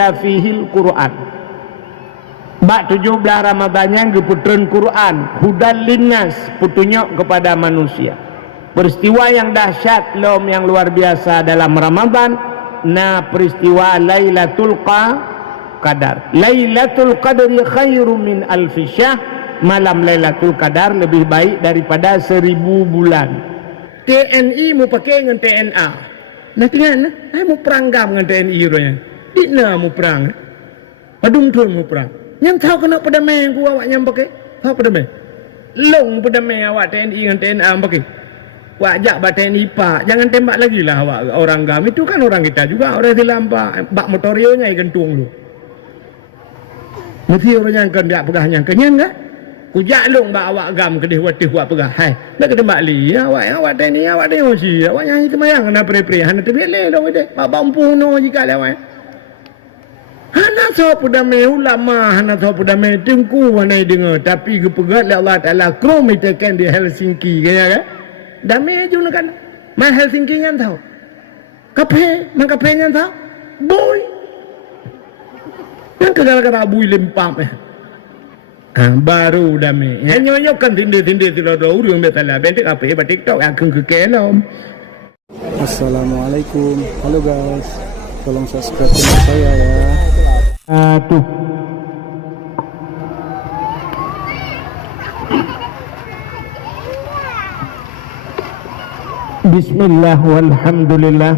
unzila fihil Quran. Bak 17 Ramadan geputreun Quran, hudan linnas, petunjuk kepada manusia. Peristiwa yang dahsyat lom yang luar biasa dalam Ramadan, na peristiwa Lailatul Qadar. Lailatul Qadri khairum min alfi syahr. Malam Lailatul Qadar lebih baik daripada 1000 bulan. TNI mau pakai dengan TNA. Nah tinggal mau perang gam dengan TNI ronya. Dina mau perang. Padung tu mau perang. Yang tahu kena pedamai ku awak yang pakai. Tahu pedamai. Long pedamai awak TNI dengan TNA pakai. Wajak bat TNI pak. Jangan tembak lagi lah awak orang gam. Itu kan orang kita juga. Orang dilampak. Bak motorionya ikan tung lu. Mesti orang yang kan dia pegahnya kenyang kan? Kujak long bak awak gam kedih watih buat pegah. Hai, nak kena bak li awak TNI awak tengok si awak nyanyi temayang kena pre-pre hana tu biar dong ide. Bak bampuno jika lewat. Hana so pudame ulama hana so pudame tengku wanai dengar tapi kepegat oleh Allah Taala krom itekan di Helsinki kaya kan. Damai jun kan. Mai Helsinki kan tahu. Kape kan tahu. Boy. Yang kegala-gala bui lempam baru damai. Hanya kan tindih-tindih tidak ada urang betala. Bentik apa hebat TikTok yang ke kelom. Assalamualaikum. Halo guys. Tolong subscribe channel saya ya. Aduh. Bismillah walhamdulillah.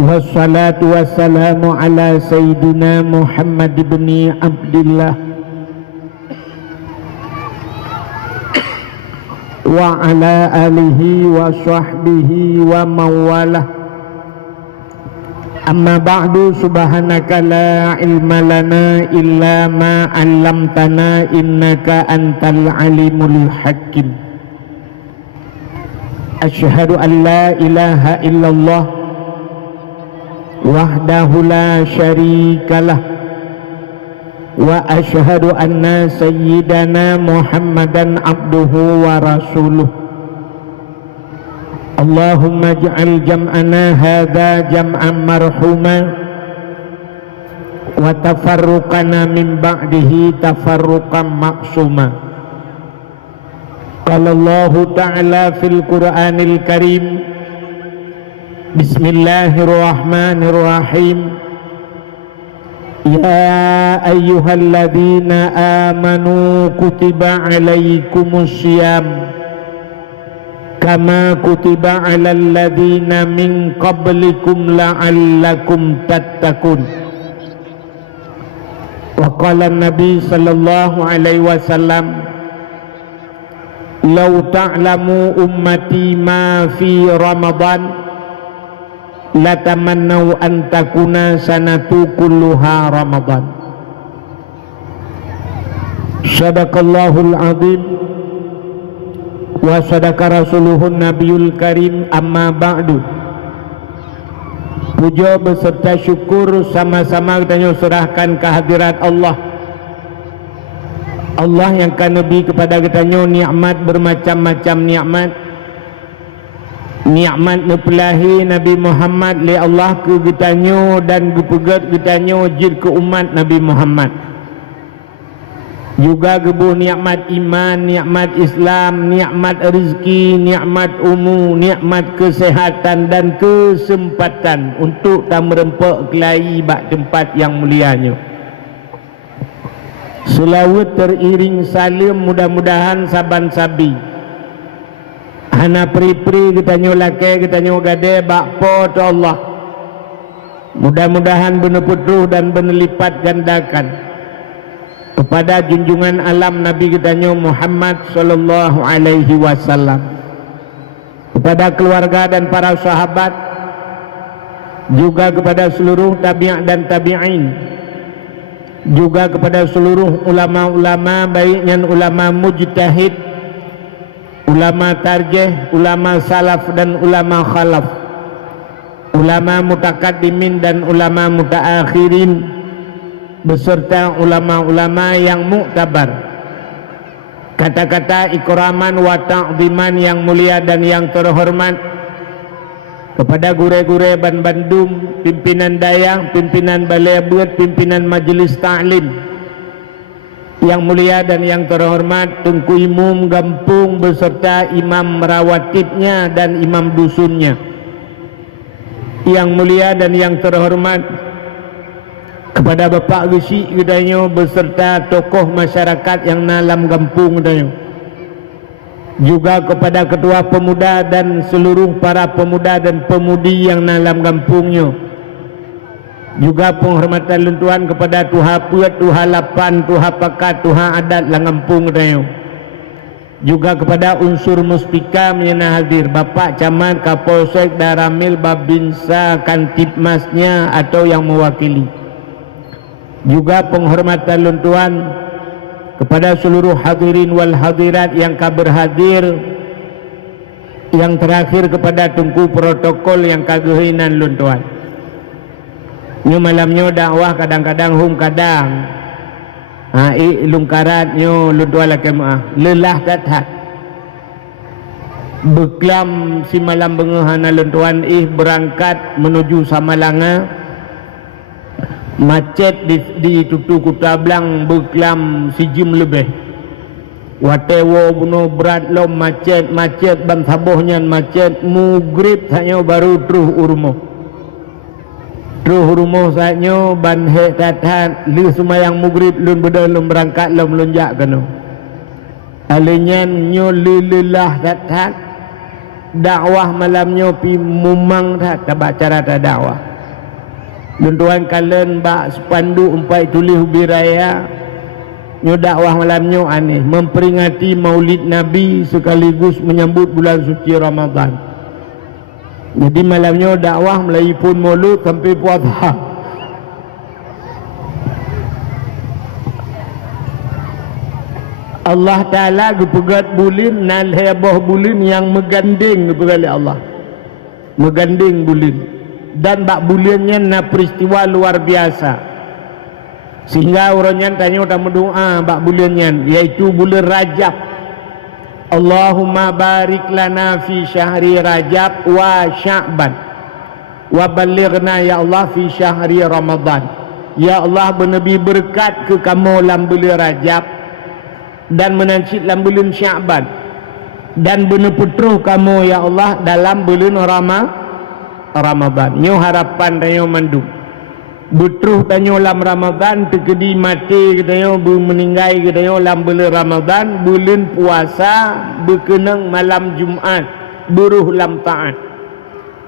Wassalatu wassalamu ala Sayyidina Muhammad ibn Abdillah wa ala alihi wa sahbihi wa mawalah. Amma ba'du, subhanaka la ilma lana illa ma 'allamtana innaka antal alimul hakim. Asyhadu an la ilaha illallah wahdahu la syarikalah wa asyhadu anna sayyidana Muhammadan abduhu wa rasuluh. Allahumma ij'al jam'ana hadza jam'an marhuma wa tafarruqana min ba'dihi tafarruqan ma'suma. Qala Allah ta'ala fil Qur'anil Karim, Bismillahirrahmanirrahim. Ya ayyuhalladzina amanu kutiba alaikumus syiyam kama kutiba alal ladzina min qablikum la'allakum tattaqun. Wa qala Nabi sallallahu alaihi wasallam, law ta'lamu ummati ma fi Ramadan latamannau an takuna sanatu kulluha Ramadan. Sadaqallahul azim wa sadaqa rasuluhun nabiyul karim. Amma ba'du. Puja beserta syukur sama-sama kita serahkan kehadirat Allah. Allah yang kan nabi kepada kita nikmat bermacam-macam nikmat. Nikmat nepelahi Nabi Muhammad li Allah ke getanyo dan gepegat getanyo jid ke umat Nabi Muhammad. Juga gebuh nikmat iman, nikmat Islam, nikmat rezeki, nikmat umur, nikmat kesehatan dan kesempatan untuk tak merempak kelai bak tempat yang mulianya. Selawat teriring salim mudah-mudahan saban sabi hana pri-pri kita nyolake kita nyogade bakpo to Allah. Mudah-mudahan benar putruh dan benar lipat gandakan kepada junjungan alam Nabi kita Muhammad sallallahu alaihi wasallam, kepada keluarga dan para sahabat, juga kepada seluruh tabi'in dan tabi'in, juga kepada seluruh ulama-ulama baiknya ulama mujtahid, ulama tarjih, ulama salaf dan ulama khalaf, ulama mutakaddimin dan ulama mutaakhirin, beserta ulama-ulama yang muktabar. Kata-kata ikraman wa ta'ziman yang mulia dan yang terhormat kepada gure-gure Ban Bandung, pimpinan Dayang, pimpinan Balai Abud, pimpinan Majelis Ta'lim yang mulia dan yang terhormat, Tengku Imam Gampung beserta imam merawatibnya dan imam dusunnya yang mulia dan yang terhormat, kepada Bapak Gesi Gedanyo beserta tokoh masyarakat yang dalam kampung Gedanyo, juga kepada ketua pemuda dan seluruh para pemuda dan pemudi yang dalam kampungnya, juga penghormatan lentuan kepada Tuha Puat, Tuha Lapan, Tuha Pakat, Tuha Adat lang kampung Gedanyo, juga kepada unsur muspika yang hadir, Bapak Camat, Kapolsek, Daramil, Babinsa, Kantipmasnya atau yang mewakili, juga penghormatan lentuan kepada seluruh hadirin wal hadirat yang berhadir, yang terakhir kepada tengku protokol yang kagehinan lentuan. Nyo malamnyo dakwah kadang-kadang hum kadang lungkarat nyo lentuan laki maah lelah tathat beklam si malam bengahana lentuan berangkat menuju Samalanga, macet di tutu Kota Blang beklam sijim lebih, watewo bunuh berat lom macet ban sabohnya macet, mugrib hanya baru truh urmo saatnya ban he tathat li sumayang mugrib lun bedal lum berangkat lum lonjak kanu alenyan nyo lilah tathat dakwah malamnya pi mumang tat tabacara ta dakwah luntuan kalen bak sepandu umpai tulis biraya nyo dakwah malamnya aneh memperingati Maulid Nabi sekaligus menyambut bulan suci Ramadan. Jadi malamnya dakwah melayipun mulut sampai puasa. Allah Ta'ala gepegat bulin nan heboh bulin yang meganding gepegat Allah, meganding bulin, dan bak bulinnya na peristiwa luar biasa sehingga orangnya tanya utama doa bak bulinnya, yaitu bulan Rajab. Allahumma barik lana fi syahri Rajab wa Sya'ban wa balighna ya Allah fi syahri Ramadan. Ya Allah, benabi berkat ke kamu dalam bulan Rajab dan menancit dalam bulan Sya'ban, dan beneputruh kamu ya Allah dalam bulan Ramadan. Nyo harapan tayo mandum betruh tanyo dalam Ramadan terkedi mati tayo meninggai tayo dalam bulan Ramadan, bulan puasa berkenang malam Jumaat buruh lam taat,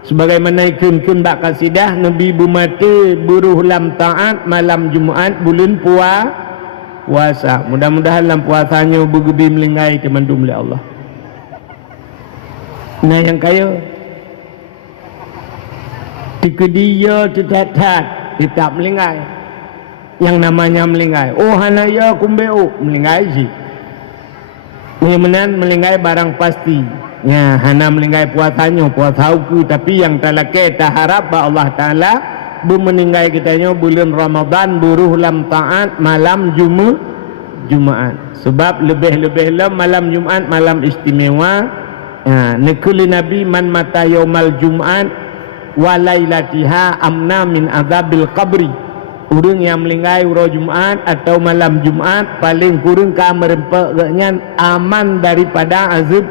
sebagaimana ikun bak kasidah Nabi bumati buruh lam taat malam Jumaat bulan puasa. Mudah-mudahan dalam puasanya bergebi melinggai kemandum oleh Allah. Nah yang kaya tikediya tetat kita melinggai, yang namanya melinggai. Oh hanaya kumbeo melinggai sih. Mudah-mudahan melinggai barang pasti. Ya hana melinggai puasanya puasa uku, tapi yang talake tak harap Allah Taala meninggai kitanya bulan Ramadan buruh lam taat malam Jumaat. Sebab lebih-lebih lam malam Jumaat malam istimewa. Ya, nekuli Nabi man mata yaumal Jumaat walailatiha amna min azabil qabri. Urang yang melinggai uro Jumaat atau malam Jumaat paling kurang ka merempeknya aman daripada azab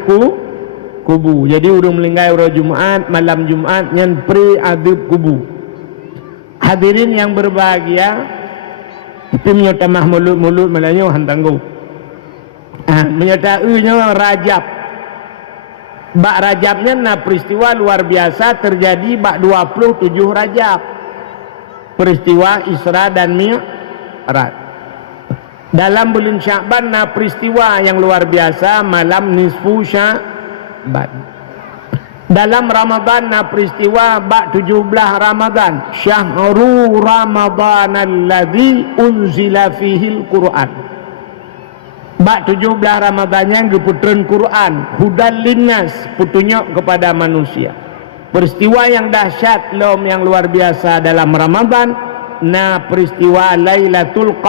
kubu. Jadi urang melinggai uro Jumaat malam Jumaat nyen pre azab kubu. Hadirin yang berbahagia, itu menyotamah mulut-mulut melanyo hantanggo. Menyotaunya Rajab. Bak Rajabnya na peristiwa luar biasa terjadi bak 27 Rajab. Peristiwa Isra dan Mi'raj. Dalam bulan Sya'ban na peristiwa yang luar biasa malam nisfu Sya'ban. Dalam Ramadan na peristiwa bak 17 Ramadan, syahru Ramadan alladzi unzila fihil Qur'an. Bak 17 Ramadannya geputren Quran, hudan linnas, petunjuk kepada manusia. Peristiwa yang dahsyat lom yang luar biasa dalam Ramadan na peristiwa Lailatul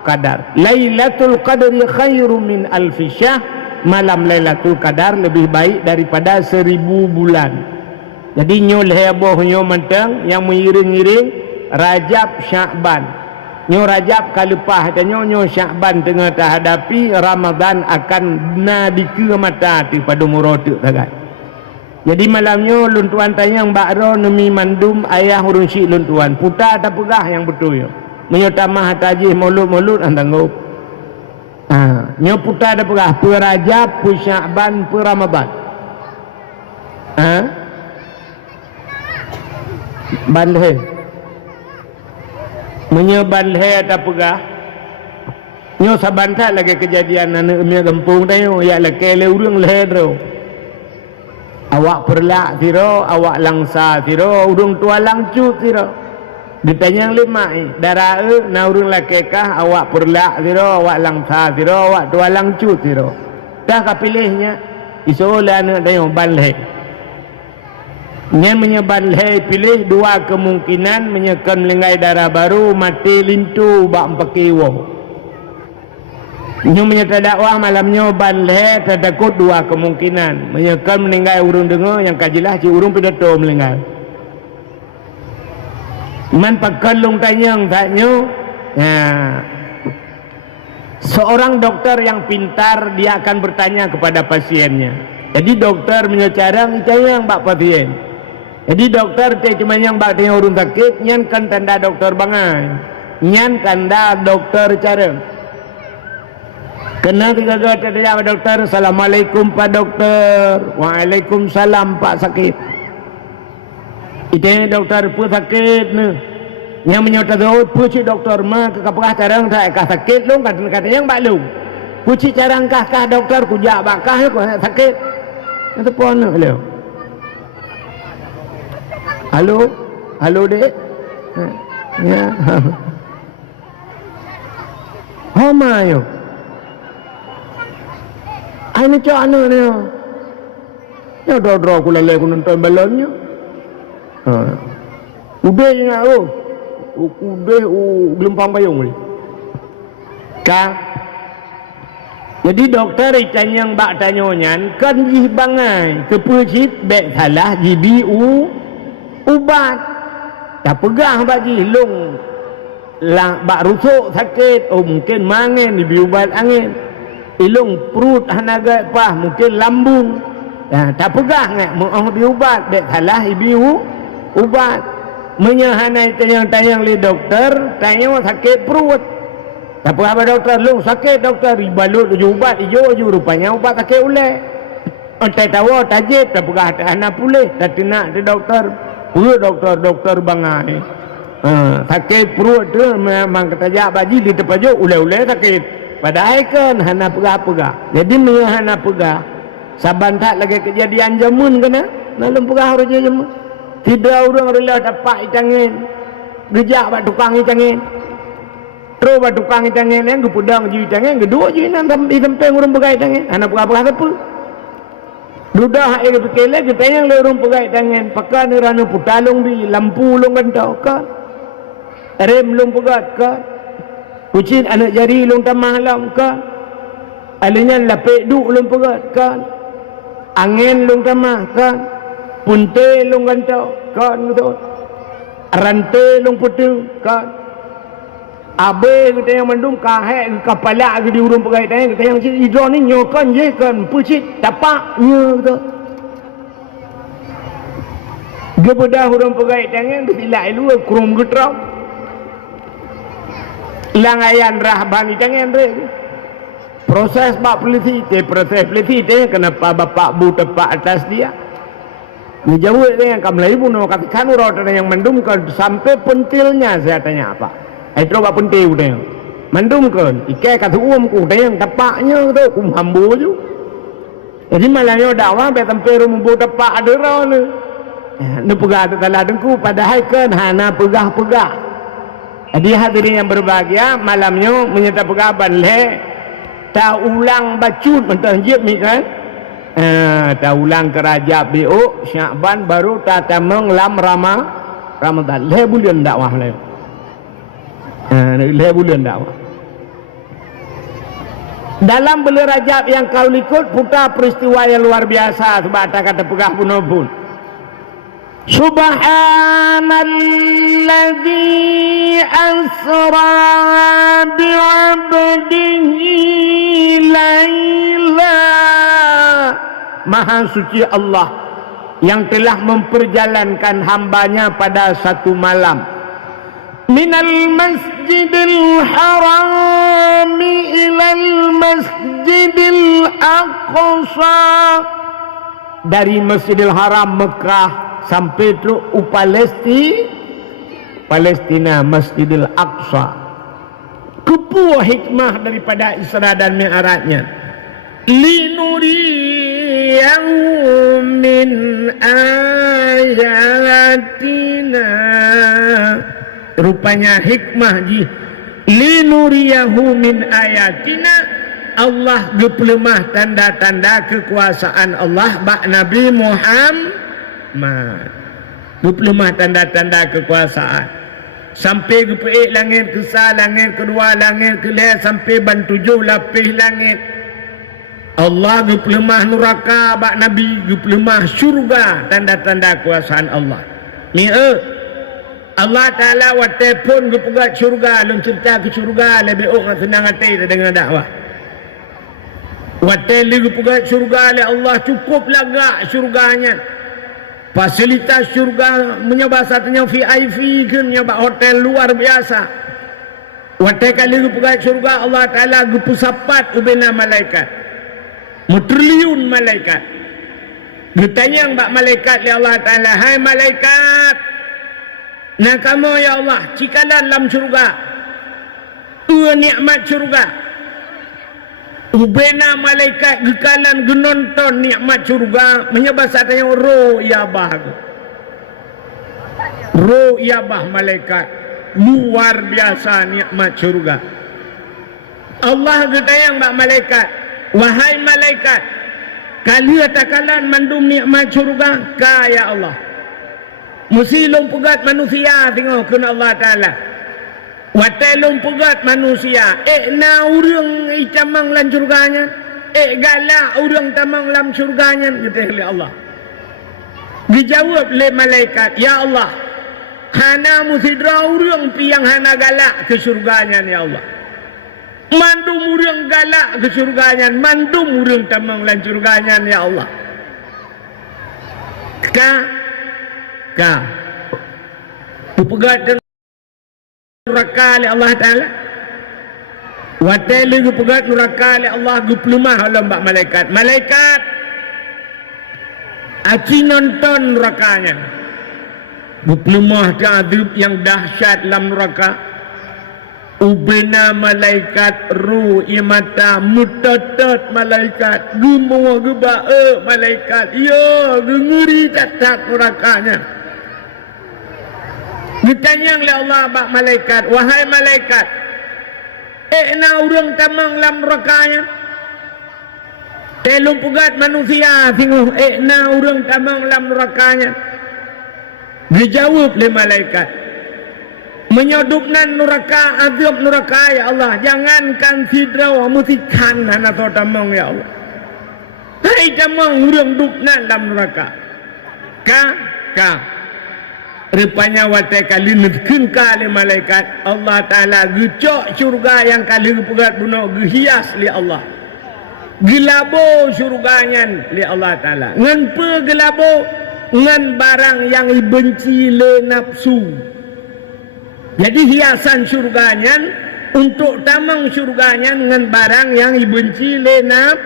Qadar. Lailatul Qadri khairum min alfi syahr. Malam Lailatul Qadar lebih baik daripada 1000 bulan. Jadi nyo leheboh nyo menteng yang mengiring-iring Rajab Syakban. Nyo Rajab kalepah nyo Syakban tengah terhadapi Ramadan akan nadike mata ti pada murote tagai. Jadi malamnya luntuan tanyang bakro nemi mandum ayah urun syik luntuan. Putar tak pegah yang betul yo. Menyo tamah tajih mulut-mulut antanggup. Nyo putar tak pegah pu Rajab, pu Syakban, pu Ramadan. Banleh. Menyo banleh tak pegah. Nyo sabanta lagi kejadian anak emi kampung tayo ya leke le urang leh dro. Awak perlak tiro, awak langsa tiro, urung tua langcut tiro. Ditanya yang lima darah na urung lakekah awak perlak tiro, awak langsa tiro, awak tua langcut tiro. Dah kapilihnya isola anak tayo banleh. Nya menyebanleh pilih dua kemungkinan menyekan melenggai darah baru mati lintu bak empakiwo. Nyo menyata dakwah malamnya banleh tertakut dua kemungkinan menyekan meninggal urung dengar yang kajilah si urung pidato meninggal. Man pakalung tanyang taknyo. Seorang dokter yang pintar dia akan bertanya kepada pasiennya. Jadi dokter menyecarang tanyang bak pasien. Jadi dokter cuma yang bak tanya urung sakit nyan kan tanda dokter bangai. Nyan tanda dokter carang. Kena tiga kata dokter, Assalamualaikum Pak Dokter. Waalaikumsalam Pak sakit. Itu dokter pun sakit ni. Yang menyota tu pun si dokter mah kekapakah carang tak kah sakit long kata yang bak long. Puci carang kah dokter kujak bakah ko sakit. Itu pun hello. Halo. Halo Dek. Ya. Homayo. Ini cak anu ni. Ya dodro aku lalai aku nonton balonnya. Udah je nak udah gelempang payung ni. Jadi dokter itanya yang bak tanyonyan kan jih bangai kepucit bek salah jibi ubat. Tak pegah bagi long lah bak rusuk sakit mungkin mangin dibi ubat angin. Ilung perut hanaga pah mungkin lambung tak pegah ngak mau diubat dek salah ibu ubat menyahanai tayang-tayang li dokter tanya sakit perut tak apa dokter lu sakit dokter ibalut ubat ijo rupanya ubat sakit ulek tak tahu tajib tak pegah anak pulih tak tenak di dokter dokter bangai sakit perut tu memang kata jak baji di tepajuk ulek-ulek sakit. Padahal kan hana pegah-pegah. Jadi hana pegah. Saban tak lagi kejadian jamun kena. Dalam pegah raja jamun. Tidak orang rela dapat itangin. Gejak bak tukang itangin. Terus bak tukang itangin yang gepudang ji itangin, kedua ji nan di tempeng urang pegah itangin. Hana pegah-pegah apa? Dudah ai kepekele ketayang le urang pegah itangin. Pakan ranu putalung bi lampu long gantau ka. Rem long pegah ka. Kucing anak jari long tamah lam kan. Alanya lapik duk long pegat kan. Angin long tamah kan. Punte long gantau kan betul. Rantai long putu kan. Abe kita yang mandum kahek kepala ke di urung pegat tanya kita yang cik hidro ni nyokan je kan pucit tapak nya betul. Gebedah urung pegat tanya silai lu krum getrau. Langayan rahban itangan re. Proses bak peliti kenapa bapak bu tepak atas dia. Ni jauh yang kamlai pun nak katakan urut yang mendum kan sampai pentilnya saya tanya apa. Itu bak pentil dia. Mendum kan ikai kata ku dia yang tepaknya tu hambu je. Jadi malahnya dakwah be tempe rumah bu tepak ada rau ni. Ni pegah telah dengku padahal kan hana pegah-pegah. Jadi hadirin yang berbahagia malamnya menyertai pegaban le tak ulang bacut mentah jib ni kan tak ulang ke Rajab BO Syakban baru tak tamang lam Ramadan le bulan dakwah le bulan dakwah dalam bulan Rajab yang kau ikut putar peristiwa yang luar biasa sebab kata pegah pun Subhanalladzi asra bi'abdihi laila. Maha suci Allah yang telah memperjalankan hambanya pada satu malam. Minal masjidil harami ilal masjidil aqsa. Dari Masjidil Haram Mekah sampai tu Palestina Masjidil Aqsa. Kepuah hikmah daripada Isra dan Mi'rajnya. Linuriyahu min ayatina. Rupanya hikmah ji. Linuriyahu min ayatina. Allah gepelemah tanda-tanda kekuasaan Allah bak Nabi Muhammad. Gepelemah tanda-tanda kekuasaan. Sampai gepeik langit kesal, langit kedua, langit kelih, sampai ban 7 lapis langit. Allah gepelemah neraka bak Nabi, gepelemah syurga, tanda-tanda kekuasaan Allah. Ni Allah Ta'ala watai pun gepegat syurga, lun cerita ke syurga, lebih senang hati dengan dakwah. Watai ligu pegat syurga oleh Allah, cukup lagak syurganya. Fasilitas syurga menyebab satunya VIP ke menyebab hotel luar biasa. Watai kali ligu pegat syurga Allah Ta'ala gepusapat ubena malaikat. Mutriliun malaikat. Ditanya mbak malaikat ya Allah Ta'ala, hai malaikat, nah kamu ya Allah cikalan dalam syurga, nikmat syurga. Ubena malaikat gekalan genonton nikmat syurga menyebab satanya roh yabah. Roh yabah malaikat luar biasa nikmat syurga. Allah getayang mbak malaikat, wahai malaikat, kali atakalan mandum nikmat syurga ka ya Allah. Mesti lompugat manusia tengok kena Allah Ta'ala. Watai lompugat manusia, na urang icamang lan surganya, galak urang tamang lam surganya, gitu oleh Allah. Dijawab oleh malaikat, ya Allah, hana musidra urang piang hana galak ke surganya ya Allah. Mandum urang galak ke surganya, mandum urang tamang lan surganya ya Allah. Upegat neraka oleh Allah Ta'ala. Watai lagi pegat neraka oleh Allah guplemah oleh mbak malaikat. Malaikat aci nonton nerakanya. Guplemah ta'adib yang dahsyat dalam neraka. Ubena malaikat ruh imata mutatat malaikat. Gemua geba'e malaikat. Ya ngeri cacat nerakanya. Ditanya oleh Allah bak malaikat, wahai malaikat, na urang tamang lam nerakanya. Telung pugat manusia tengok na urang tamang lam nerakanya. Dijawab oleh malaikat, menyodupnan neraka, azab neraka ya Allah, jangankan sidraw musikan hana so tamang ya Allah. Hai tamang urang dupnan lam neraka. Rupanya watai kali netken kali malaikat Allah Ta'ala gecok syurga yang kali pegat bunuh gehias li Allah. Gelabo syurganya li Allah Ta'ala. Ngan gelabo ngan barang yang dibenci le nafsu. Jadi hiasan syurganya untuk tamang syurganya ngan barang yang dibenci le nafsu.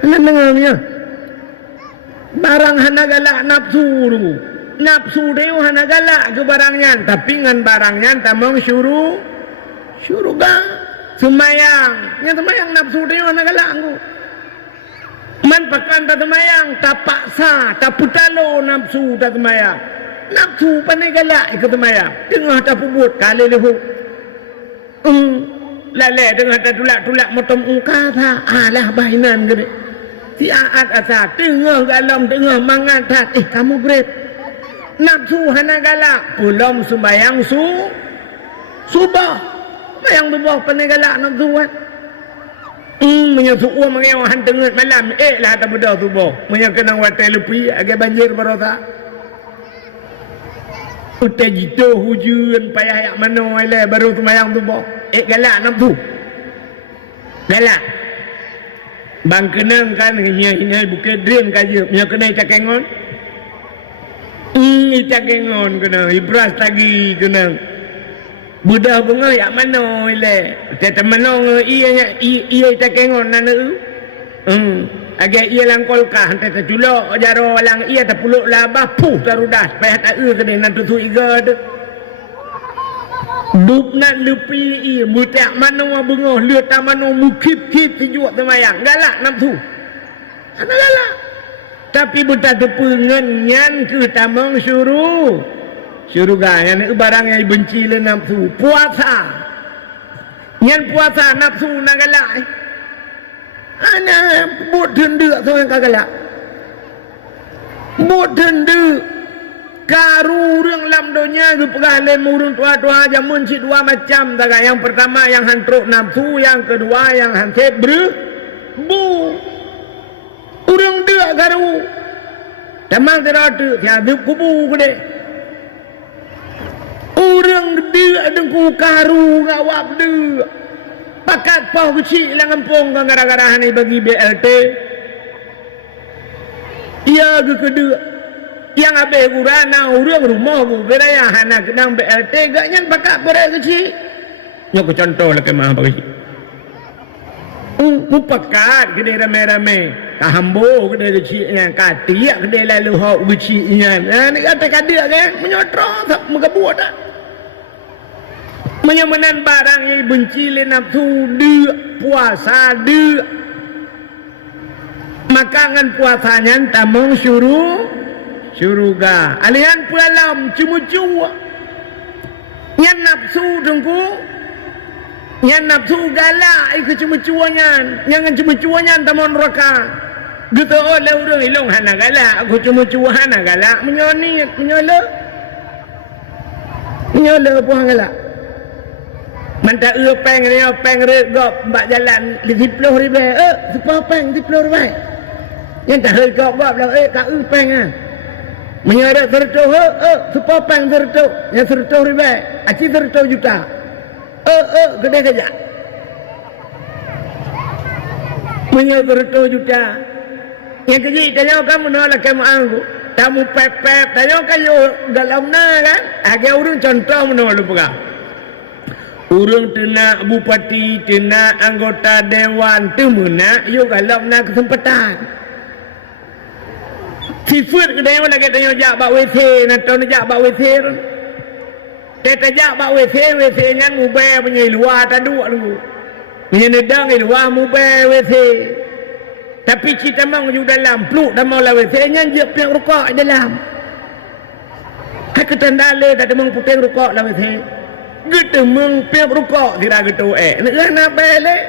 Dengarnya barang hana galak nafsu dulu. Nafsu dia hana galak ke barangnya, tapi ngan barangnya tamang syurga semayang. Yang semayang nafsu dia hana galak aku. Man pakan tak semayang, tak paksa, tak putalo nafsu tak semayang. Nafsu pandai galak ke semayang. Tengah tak pubut kali lehu. Lale tengah tak tulak motom ungka ta. Alah bahinan gede. Si aat asa tengah galam tengah mangan ta. Kamu great. Nafsu hana galak belum sembayang subah sembayang subah pandai galak nafsu kan menyusuh mengewahan tengah malam lah tak beda subah menyakenang watai lepi agak banjir barosa utai jitu hujan payah yak mano ile baru semayang tu boh galak nafsu galak bang kenang kan hingai bukit dream kaje punya kena cakengon cakengon kena ibras lagi kena budak bunga yak mano ile tete mano iya cakengon nana agak ia langkolkah tete culok jaro lang iya terpuluk labah puh tarudas payah tak kena nantu tu iga tu dup nak lepi iya mutak mano bunga lihat tak mano mukip-kip tujuak temayang galak nafsu ana galak tapi buta tepengan nyan ke tamang suruh syurga yang barang yang benci le nafsu puasa nyan puasa nafsu nak galak ana buat denda tu yang galak buat denda karu orang lam dunia tu pegah lem urung tua-tua jamun si dua macam daga yang pertama yang hantruk nafsu yang kedua yang hansip bu urang dia garu tamang teratu tiada kubu gede urang dia dengku karu ngawak dia pakat pau kecil lah ngampung gara-gara ni bagi BLT ia ke kedua yang abe kurana urang rumah bu beraya hana kedang BLT gaknya pakat berai kecil nyok contoh lah kemah bagi pakat gede rame-rame kahambo gede kecilnya katiak gede lalu hok kecilnya ni kata kadia kan menyotro tak mengebuat tak menyamanan barang yang benci le nafsu dia puasa dia makangan puasanya tamang syuruga alian pualam cuma-cuma yang nafsu dengku yang nafsu galak ikut cuma-cuanya yang cuma-cuanya tamang neraka gitu oleh urang ilung hana galak aku cuma-cuma hana galak menyonit menyola puang galak mantap peng regop mbak jalan 10 ribu supaya peng 10 ribu yang tak regop gop lah kat peng ah menyeret serto supaya peng serto yang 100 ribu aci 100 juta gede saja menyeret 100 juta yang kecil tanya kamu nolak kamu anggu kamu pepep tanya kayu dalam na kan agak urung contoh menolak pegang urang tenak bupati, tenak anggota dewan temenak, yo kalau nak kesempatan. Sifat kedai mana kita nyajak bak WC, nak tahu nyajak bak WC. Kita jak bak WC nya mubay punya luar taduk dulu. Punya nedang luar mubay WC. Tapi kita mang ju dalam, pluk dah mau lah WC nya je piang rokok dalam. Hak ketandale tak demang putih rokok lah WC. Gitu mengpiap rukuk tidak gitu nak balik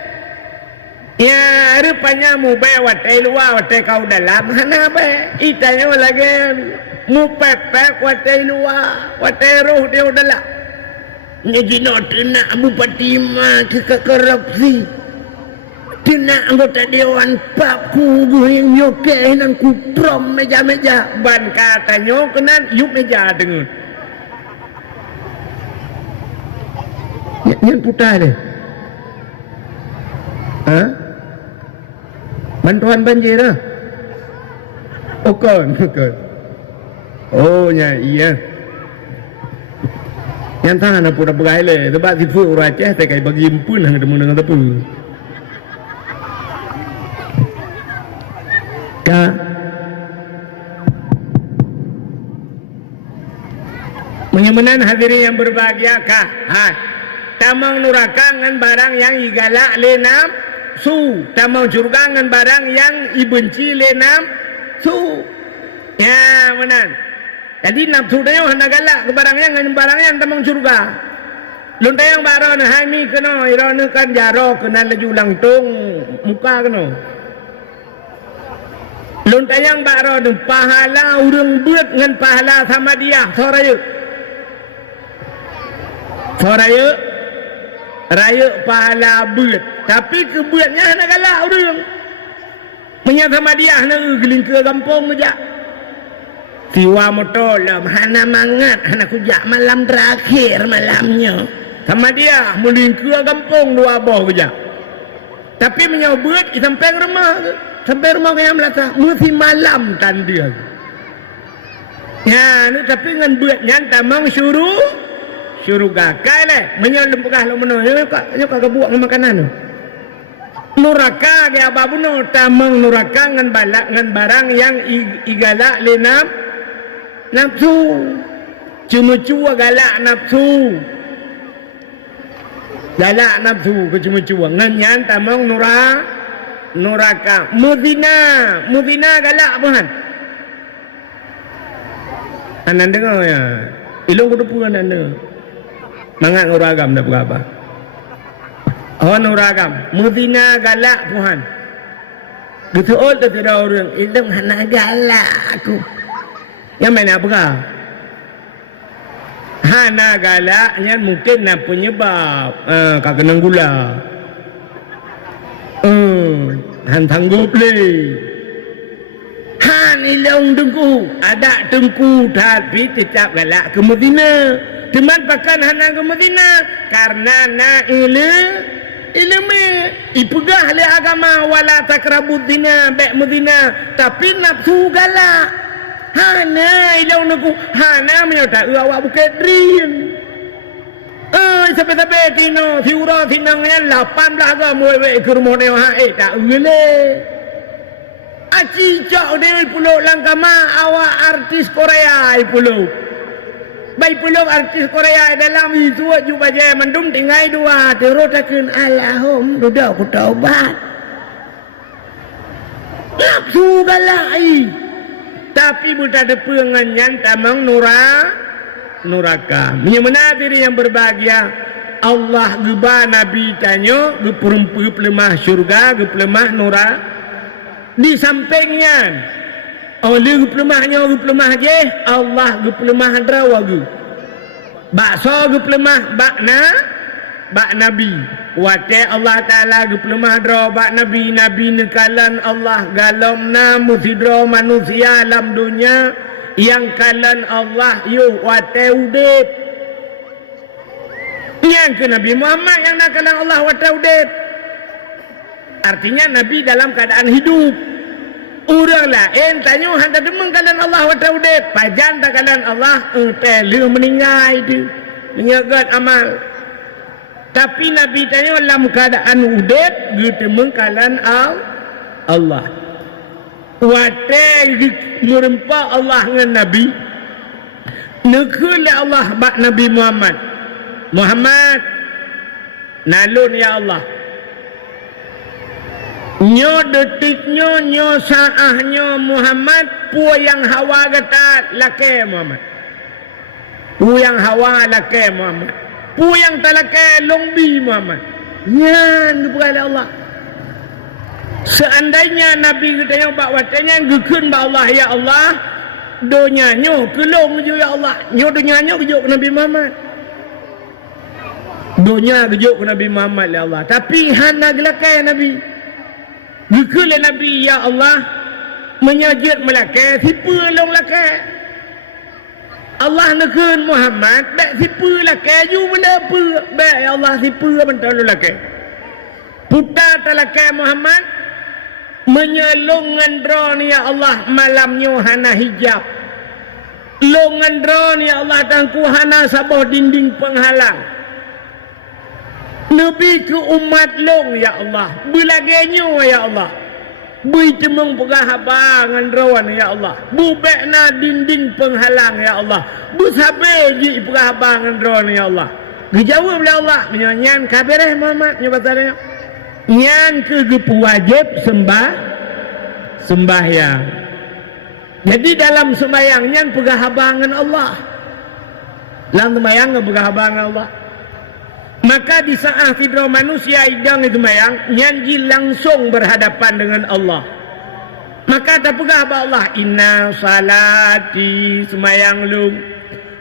ya rupanya mu watai luar watai kau dalam mana balik itanya lagi mu pepek watai luar watai roh dia dalam jadi nak tenak bupati mah ke korupsi tenak anggota dewan pak kubu yang nyoke nan kuprom meja-meja ban katanya kenan yuk meja dengar yang putar deh bantuan banjir lah bukan oh ya iya yang tangan apa dah berai le sebab sifu Aceh tak kai bagi impun hang temu dengan tepu ka menyamanan hadirin yang berbahagia kah tamang nurakangan barang yang igalak lenam su tamang curgangan barang yang ibenci lenam su ya menan jadi nafsu dia hana galak ke barang yang tamang curga lonta yang baron hai mi kena irone kan jaro kena laju langtung muka kena lonta yang baron pahala urang beut ngan pahala sama dia soraya raya pahala beut tapi kebeutnya nak galak urang punya sama dia nak geling ke kampung saja siwa motolom hana mangat hana kujak malam terakhir malamnya sama dia melingkir kampung dua boh kejak tapi menyobot sampai rumah yang melata mesti malam tan dia ya ni tapi ngan buat nyan tamang suruh gakai le menyolem pegah lo meno yo kak buat makanan nuraka ge ababuno tamang nuraka ngan balak ngan barang yang igala lenam nafsu cuma galak nafsu ke cuma ngan nyan tamang nuraka mudina galak buhan anan dengar ya ilung kudu pun anda mangat nuragam dah berapa oh nuragam mudina galak puhan betul tu tidak orang ilung hana galak aku yang mana apa hana galaknya mungkin nak penyebab kakenang gula hantang goble han ilong dengku ada dengku tapi tetap galak ke Medina teman pakan hana ke Medina karena na ilmu ipegah le agama wala takrabud dina bek Medina tapi nafsu galak hana ilong dengku hana menyata awak bukan drin sampai tino siura tinangnya 18 ke mulai ke rumah dewa tak boleh aci cak dewi pulau langkama awak artis Korea pulau baik pulau artis Korea dalam itu juga je mendum tinggal dua terotakan alahum duduk aku taubat nafsu galai tapi buta depengannya tamang nuraka menyemena yang berbahagia Allah geba Nabi tanya geperempuh lemah syurga gepelemah nuraka di sampingnya oleh geplemah je Allah geplemah drawa ge bakso geplemah bak nabi wate Allah taala geplemah drawa bak nabi nekalan Allah galomna musidro manusia alam dunia yang kalan Allah yu wate udip yang ke Nabi Muhammad yang nakalan Allah wate udip artinya Nabi dalam keadaan hidup orang lain tanya hendak demeng kalan Allah wa ta'udid pajan tak kalan Allah lu meninggal itu menyagat amal tapi Nabi tanya dalam keadaan udid demeng kalan Allah wate merempak Allah dengan Nabi nekul Allah bak Nabi Muhammad nalun ya Allah nyo detiknya nyo saahnya Muhammad pu yang hawa kata lake Muhammad pu yang hawa lake Muhammad pu yang talake longbi Muhammad nyan kepada Allah seandainya Nabi katanya bak watanya gekun ba Allah ya Allah donya nyo kelong ju ya Allah nyo donya nyo gejuk Nabi Muhammad donya gejuk Nabi Muhammad ya Allah tapi hana gelake Nabi Gekul Nabi ya Allah menyajud melaka siapa long laka Allah nekun Muhammad tak siapa laka you benda apa baik ya Allah siapa benda laka putar talaka Muhammad menyelongan drone ya Allah malamnya hana hijab longan drone ya Allah tangku hana sabah dinding penghalang Nabi ke umat long ya Allah belaganya ya Allah bui temeng pegah abangan rawan ya Allah bubekna dinding penghalang ya Allah busabe ji pegah abangan rawan ya Allah dijawab oleh Allah menyanyian kabireh Muhammad nyebatannya nyan ke wajib sembahyang jadi dalam sembahyangnya pegah abangan Allah dalam sembahyang pegah abangan Allah maka di saat tidur manusia idang itu mayang nyanji langsung berhadapan dengan Allah maka tak pegah apa Allah inna salati semayang lung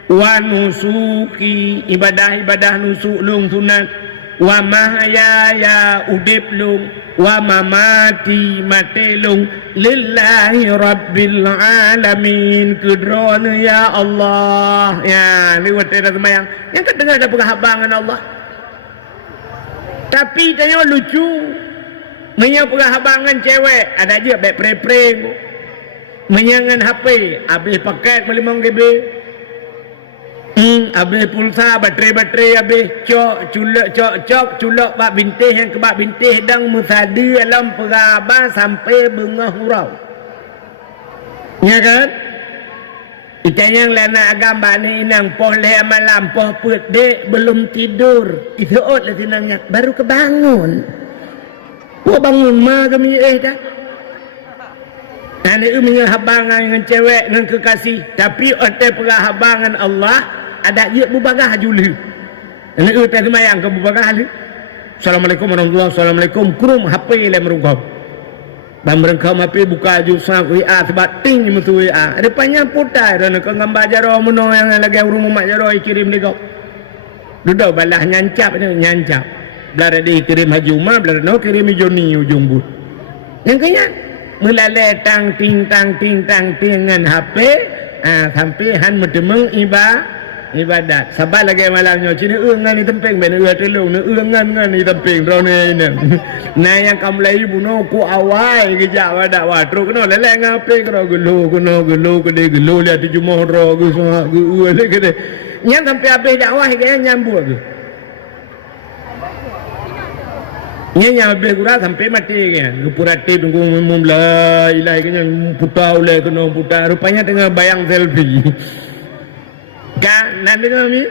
wa nusuki ibadah nusuk lung sunat wa mahyaya udip lung wa mamati mati lung lillahi rabbil alamin kudrona ya Allah. Ya ni wate dah sembahyang yang kedengar ada perhabangan Allah. Tapi tanya lucu punya perhabangan cewek ada je baik pre-pre menyangan HP habis paket 5 GB. Habis pulsa baterai habis cok culak bak bintih yang kebak bintih dang musadi alam peraba sampai bengah hurau. Ya kan? Itanyang lana agama ni inang poh le malam poh put dek belum tidur. Itu ot lah tinangnya baru kebangun. Gua bangun ma kami dah. Anak punya habangan dengan cewek dengan kekasih tapi otak perhabangan Allah ada ia bubagah juli. Anak tak semayang ke bubagah ali. Assalamualaikum warahmatullahi wabarakatuh. Assalamualaikum krum HP le merungkap. Dan mereka HP buka ju sang WA sebab ting mutu WA. Depannya putar dan ke gambar jaro muno yang lagi rumah mak jaro kirim dia kau. Duduk balah nyancap ni nyancap. Belar dia kirim Haji Umar, belar no kirim Joni ujung but. Yang kaya melalai tang ting dengan HP sampai han mentemeng ibadat. Sabar lagi malamnya cini ngan ni tempeng ben telung ni ngan ni tempeng ro ni nah yang kamu lai buno ku awai kejak wadak watro kena leleng ngape kena gelo gelo lihat jumah ro gu semua gu le kede nyam sampai habis dakwah ke nyambut tu nya habis gura sampai mati ke purati tunggu mula ilahi kena putau le kena putar rupanya tengah bayang selfie kan nanti kami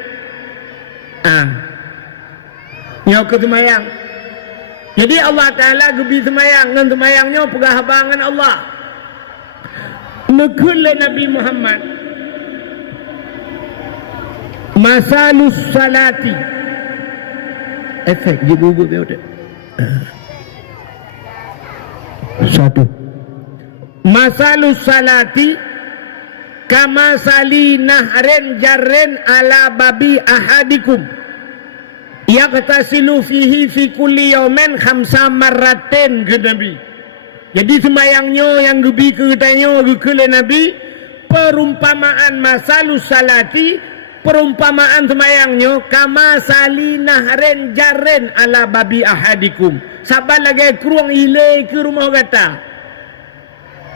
nyok semayang. Jadi Allah Ta'ala gebi semayang dengan semayangnya perhabangan Allah nekul Nabi Muhammad masalus salati efek jibu-jibu dia udah satu masalus salati kama sali nahrin jarrin ala babi ahadikum yaqtasilu fihi fi kulli yawmin khamsa marratin ke Nabi. Jadi semayangnya yang gebi ke tanya ke Nabi perumpamaan masalus salati perumpamaan semayangnya kama sali nahrin jarrin ala babi ahadikum sabar lagi kurang ilai ke rumah kata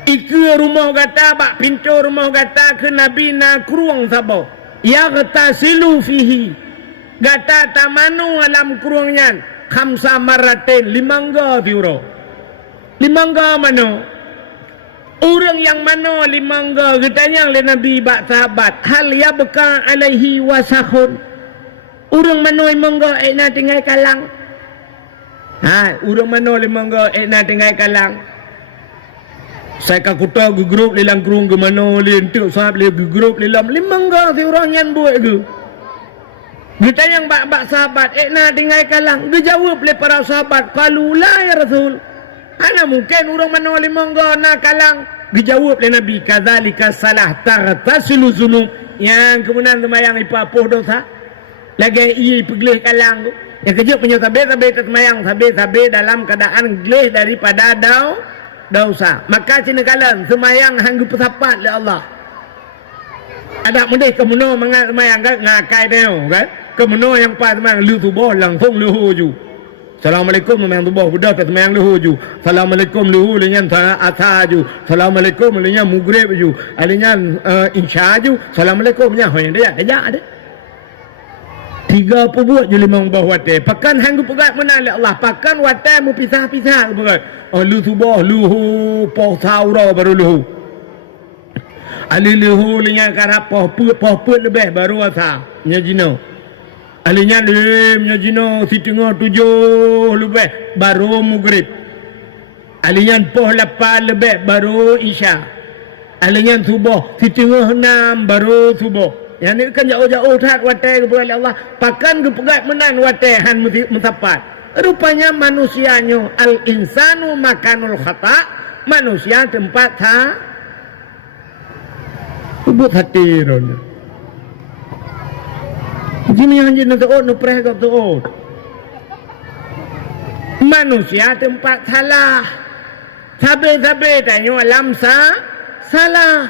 Iku rumah kata bak pintu rumah kata ke Nabi na kurung sabo. Ya kata silu fihi. Kata tamanu alam kurungnya khamsa maratin 5 ga tiuro. 5 ga mano? Orang yang mano 5 ga ketanya oleh Nabi bak sahabat. Hal ya beka alaihi wasakhun. Orang mano 5 ga nak tinggal kalang. Orang mano 5 ga nak tinggal kalang. Saya kakuta ke grup lilang kurung ke mana lentuk sahab le ke grup lilang 5 ga si orang yang buat ke. Kita yang bak sahabat nak tinggal kalang. Dia jawab le para sahabat qalu la ya Rasul. Ana mungkin orang mana 5 ga nak kalang. Dia jawab le Nabi kadzalika salah tartasilu zunub. Yang kemudian semayang ipapuh dosa. Lagi ia pergelih kalang tu. Yang kejap punya sabit semayang sabit dalam keadaan gelih daripada dosa. Maka cina kalan semayang hanggu pesapat le Allah. Ada mudih kemuno mangat semayang kan ngakai teo kan. Kemuno yang pas semayang lu tubuh langsung lu huju. Assalamualaikum semayang tubuh budak semayang lu huju. Assalamualaikum lu lenyan asaju. Assalamualaikum lenyan maghrib ju. Alinyan insyaju. Assalamualaikum nya hoy dia ada. 3 buat je 5 bawah wate. Pakan hanggu pegat menang le Allah. Pakan wate mu pisah-pisah pegat. Lu subuh luhu poh saura baru luhu. Ali luhu linya karap poh put lebih baru asa nya jino. Alinya lim nya jino sitingo 7 lebih baru maghrib. Alinya poh 8 lebih baru isya. Alinya subuh sitingo 6 baru subuh. Yang ni kan jauh-jauh tak watai kepada Allah. Pakan kepegat menan watai han mutapat. Rupanya manusianya al-insanu makanul khata. Manusia tempat ubut hati ron. Jini yang jina tuot nu preh kap tuot. manusia tempat salah. Sabe-sabe tanya alam salah.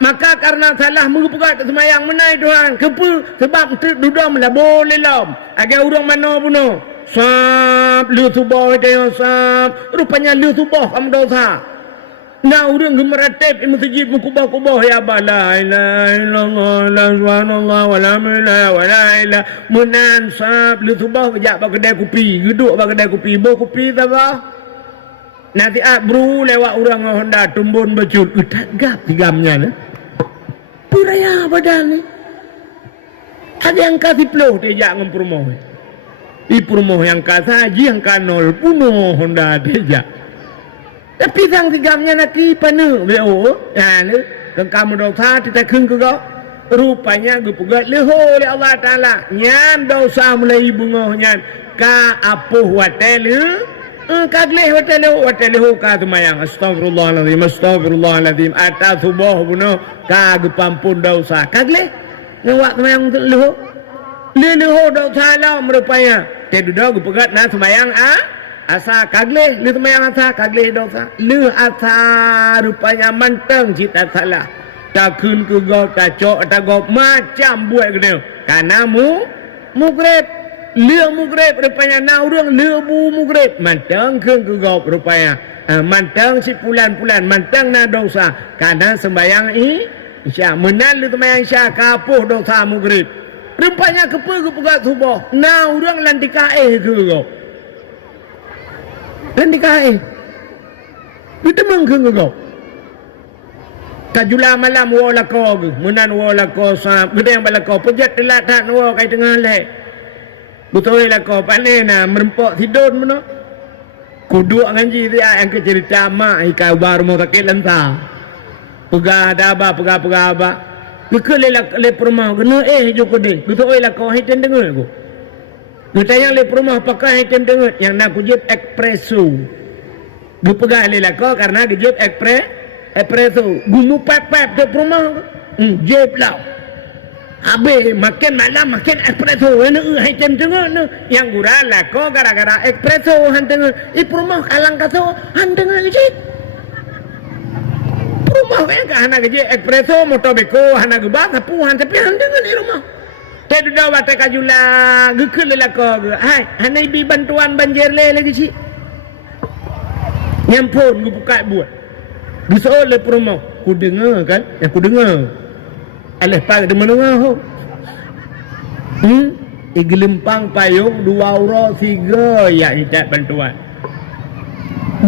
Maka karena salah mengupukat semayang menai Tuhan. Kepa sebab duduk lah boleh lam. Agar orang mana pun. Sab, lu subah tanya sab. Rupanya lu subah kamu dosa. Nah orang gemeratip di masjid mengkubah-kubah ya Allah la ilaha illallah la subhanallah wa la ilaha wa la ilaha menan sab lu subah kejap bak kedai kopi geduk bak kedai kopi bawa kopi tabah nanti bro lewat orang Honda tumbun becut tak gap tigamnya ni puraya badan ni ada yang kasih peluh dia jak ngempurmoh di purmoh yang kasaji yang kanol puno Honda dia jak. Tapi sang tigamnya nanti panu beo ya ni kamu dosa kita keng ke kau rupanya gupegat leho oleh Allah Taala nyan dosa mulai bungoh nyan ka apuh watelu kagleh watelu ka tumayang astagfirullahalazim atas subuh bunuh ka gupampun dosa kagleh ngawak tumayang leho dosa lah merupanya tedudah gupegat na tumayang asa kagleh lu temayang asa kagleh dosa lu asa rupanya manteng cita salah takun ke gau kacok tak macam buat kena karena mugrib lu mugrib rupanya na urang lu mugrib manteng ke gau rupanya manteng si pulan-pulan manteng na dosa karena sembayang isya menan lu temayang isya kapuh dosa mugrib rupanya kepegat subuh na urang landikae ke gau dan dikaih kita mengkeng kau tajula malam wala kau menan wala kau sap gede yang bala kau pejat telat tak wa kai tengah lek betul lah kau panena merempok tidur meno kudu ngaji dia yang ke cerita mak ikai baru mau takil lenta pegah aba le permah kena joko de betul lah kau hitan dengar aku kita yang le rumah pakai item dengar yang nak kujip espresso. Gu pegah le lah kau karena kujip espresso. Gumu pep ke rumah. Jep lah. Habis makin malam makin espresso. Item dengar yang gurau lah kau gara-gara espresso han dengar. Rumah kalang kaso han dengar kejip. Rumah yang kah nak kejip espresso motobeko han nak gebak sapu han tapi han dengar di rumah. Dia dah watak kajula gekul lelaka ke. Hai, hanai bi bantuan banjir le lagi cik. Nyampun gue buka buat. Besok le promo. Ku dengar kan? Yang ku dengar. Alih pag de menengah ho. Igelempang payung 2 euro 3 ya ikat bantuan.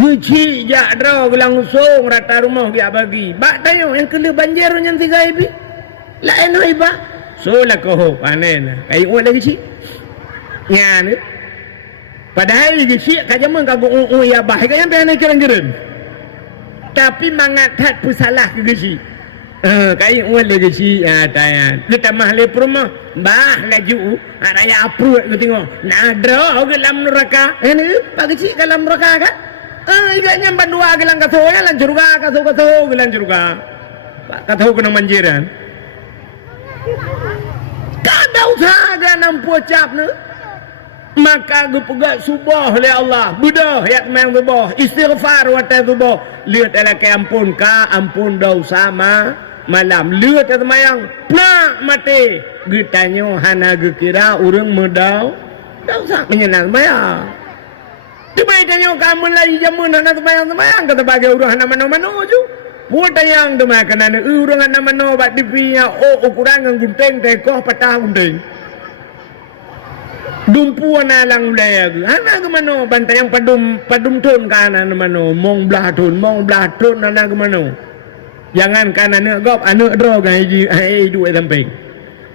Guci jak draw langsung rata rumah dia bagi. Bak tayo yang kena banjir yang 3 ibi. Lain oi ba. So lah kau panen kayu uat lagi cik ya ni padahal lagi cik kajaman kagu ya bah kaya yang keren-keren tapi mangat tak pusalah ke cik kayu uat lagi cik tayan dia tamah le rumah bah laju raya apru aku tengok nadra ke dalam neraka ni pagi cik dalam neraka kan iganya bandua gelang kaso ya lancur ga kaso gelang juga kaso kena manjiran tak ada usaha dan nampu cap ni maka gupegat subah oleh Allah budah yak memang subah istighfar wata subah lihat ala ke ampun dosa malam lihat semayang nak mati gitanyo hana gekira urang medau dosa menyenang maya cuma itanyo kamu lagi jamun hana semayang kata bagi urang hana mano-mano ju buat yang tu makan ane urang ane mano bat dipinya ukuran yang gunting tekoh patah gunting dumpu ane lang ulaya ke ane ke mano bantai yang padum tun kan ane mano mong belah tun ane ke mano jangan kan ane gop ane draw kan duit samping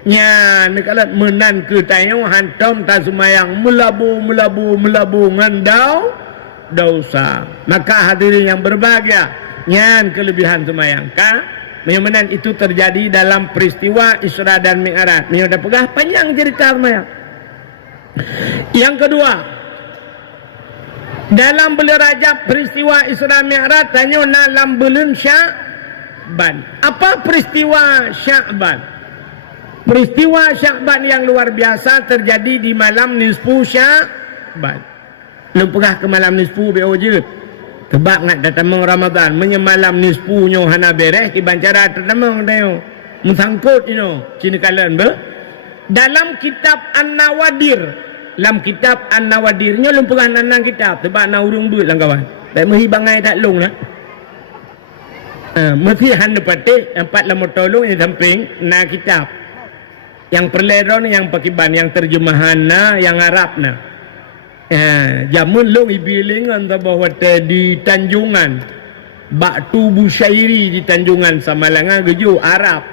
nya ane kalat menan ke tayo hantam tak semayang melabu ngandau dosa maka hadirin yang berbahagia nyan kelebihan semayang memang itu terjadi dalam peristiwa Isra dan Mi'raj. Ini udah pegah panjang cerita semayang. Yang kedua, dalam bulan Rajab peristiwa Isra Mi'raj tanya dalam bulan Sya'ban. Apa peristiwa Sya'ban? Peristiwa Sya'ban yang luar biasa terjadi di malam nisfu Sya'ban. Lu perah ke malam nisfu be je. Sebab ngat datamang Ramadan menyemalam nisfunyo hana beres ki bancara datamang dayo. Musangkut cina kalian be. Dalam kitab An-Nawadir, dalam kitab An-Nawadirnya lu perah nanang kitab sebab na urung duit lang kawan. Tak mehibangai tak long lah. Mesti handa patih empat lemah tolong yang samping na kitab. Yang perleron yang pakiban yang terjemahan na yang Arab na. Jamun long ibilingan bahwa di Tanjungan Batu Busyairi di Tanjungan Samalangan geju Arab.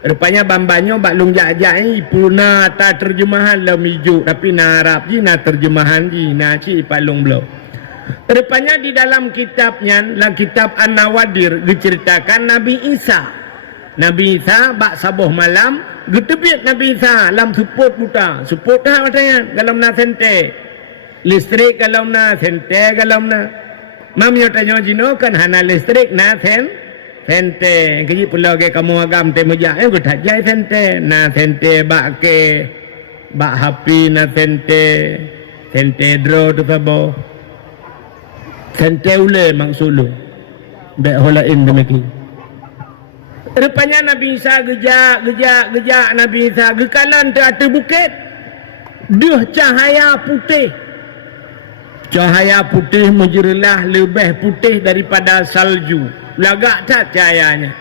Rupanya bambanyo bak long jajai puna ta terjemahan lam hiju tapi na Arab ji na terjemahan ji na ci palung blo. Rupanya di dalam kitabnya dalam kitab An-Nawadir diceritakan Nabi Isa. Nabi Isa bak sabuh malam getebit Nabi Isa lam suput buta. Suput dah katanya dalam na sente. Listrik kalau na sente kalau na. Mam yo tanyo jino kan hana listrik na sente. Keji pulau ke kamu agam te mujak ko tak jai sente. Na sente bak ke bak hapi na sente. Sente dro tu sabo. Sente ule maksulu. Bek holain demeki. Rupanya Nabi Isa gejak Nabi Isa gekalan te atas bukit. Duh cahaya putih. Cahaya putih menjerilah lebih putih daripada salju. Lagak tak cahayanya.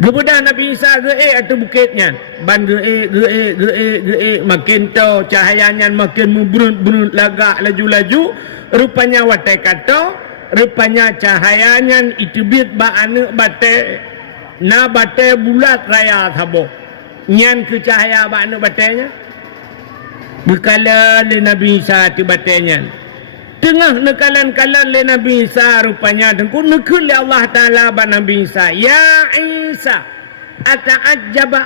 Kemudian Nabi Isa atas bukitnya. Ban geek makin tau cahayanya makin memberut lagak laju-laju. Rupanya watai kata, rupanya cahayanya itu bit ba anak bate na bate bulat raya sabo. Nyan ke cahaya ba anak batenya. Berkala le Nabi Isa ti batenya. Tengah nekalan-kalan le Nabi Isa rupanya dengku nekul le Allah Taala ba Nabi Isa. Ya Isa, ata'ajjaba.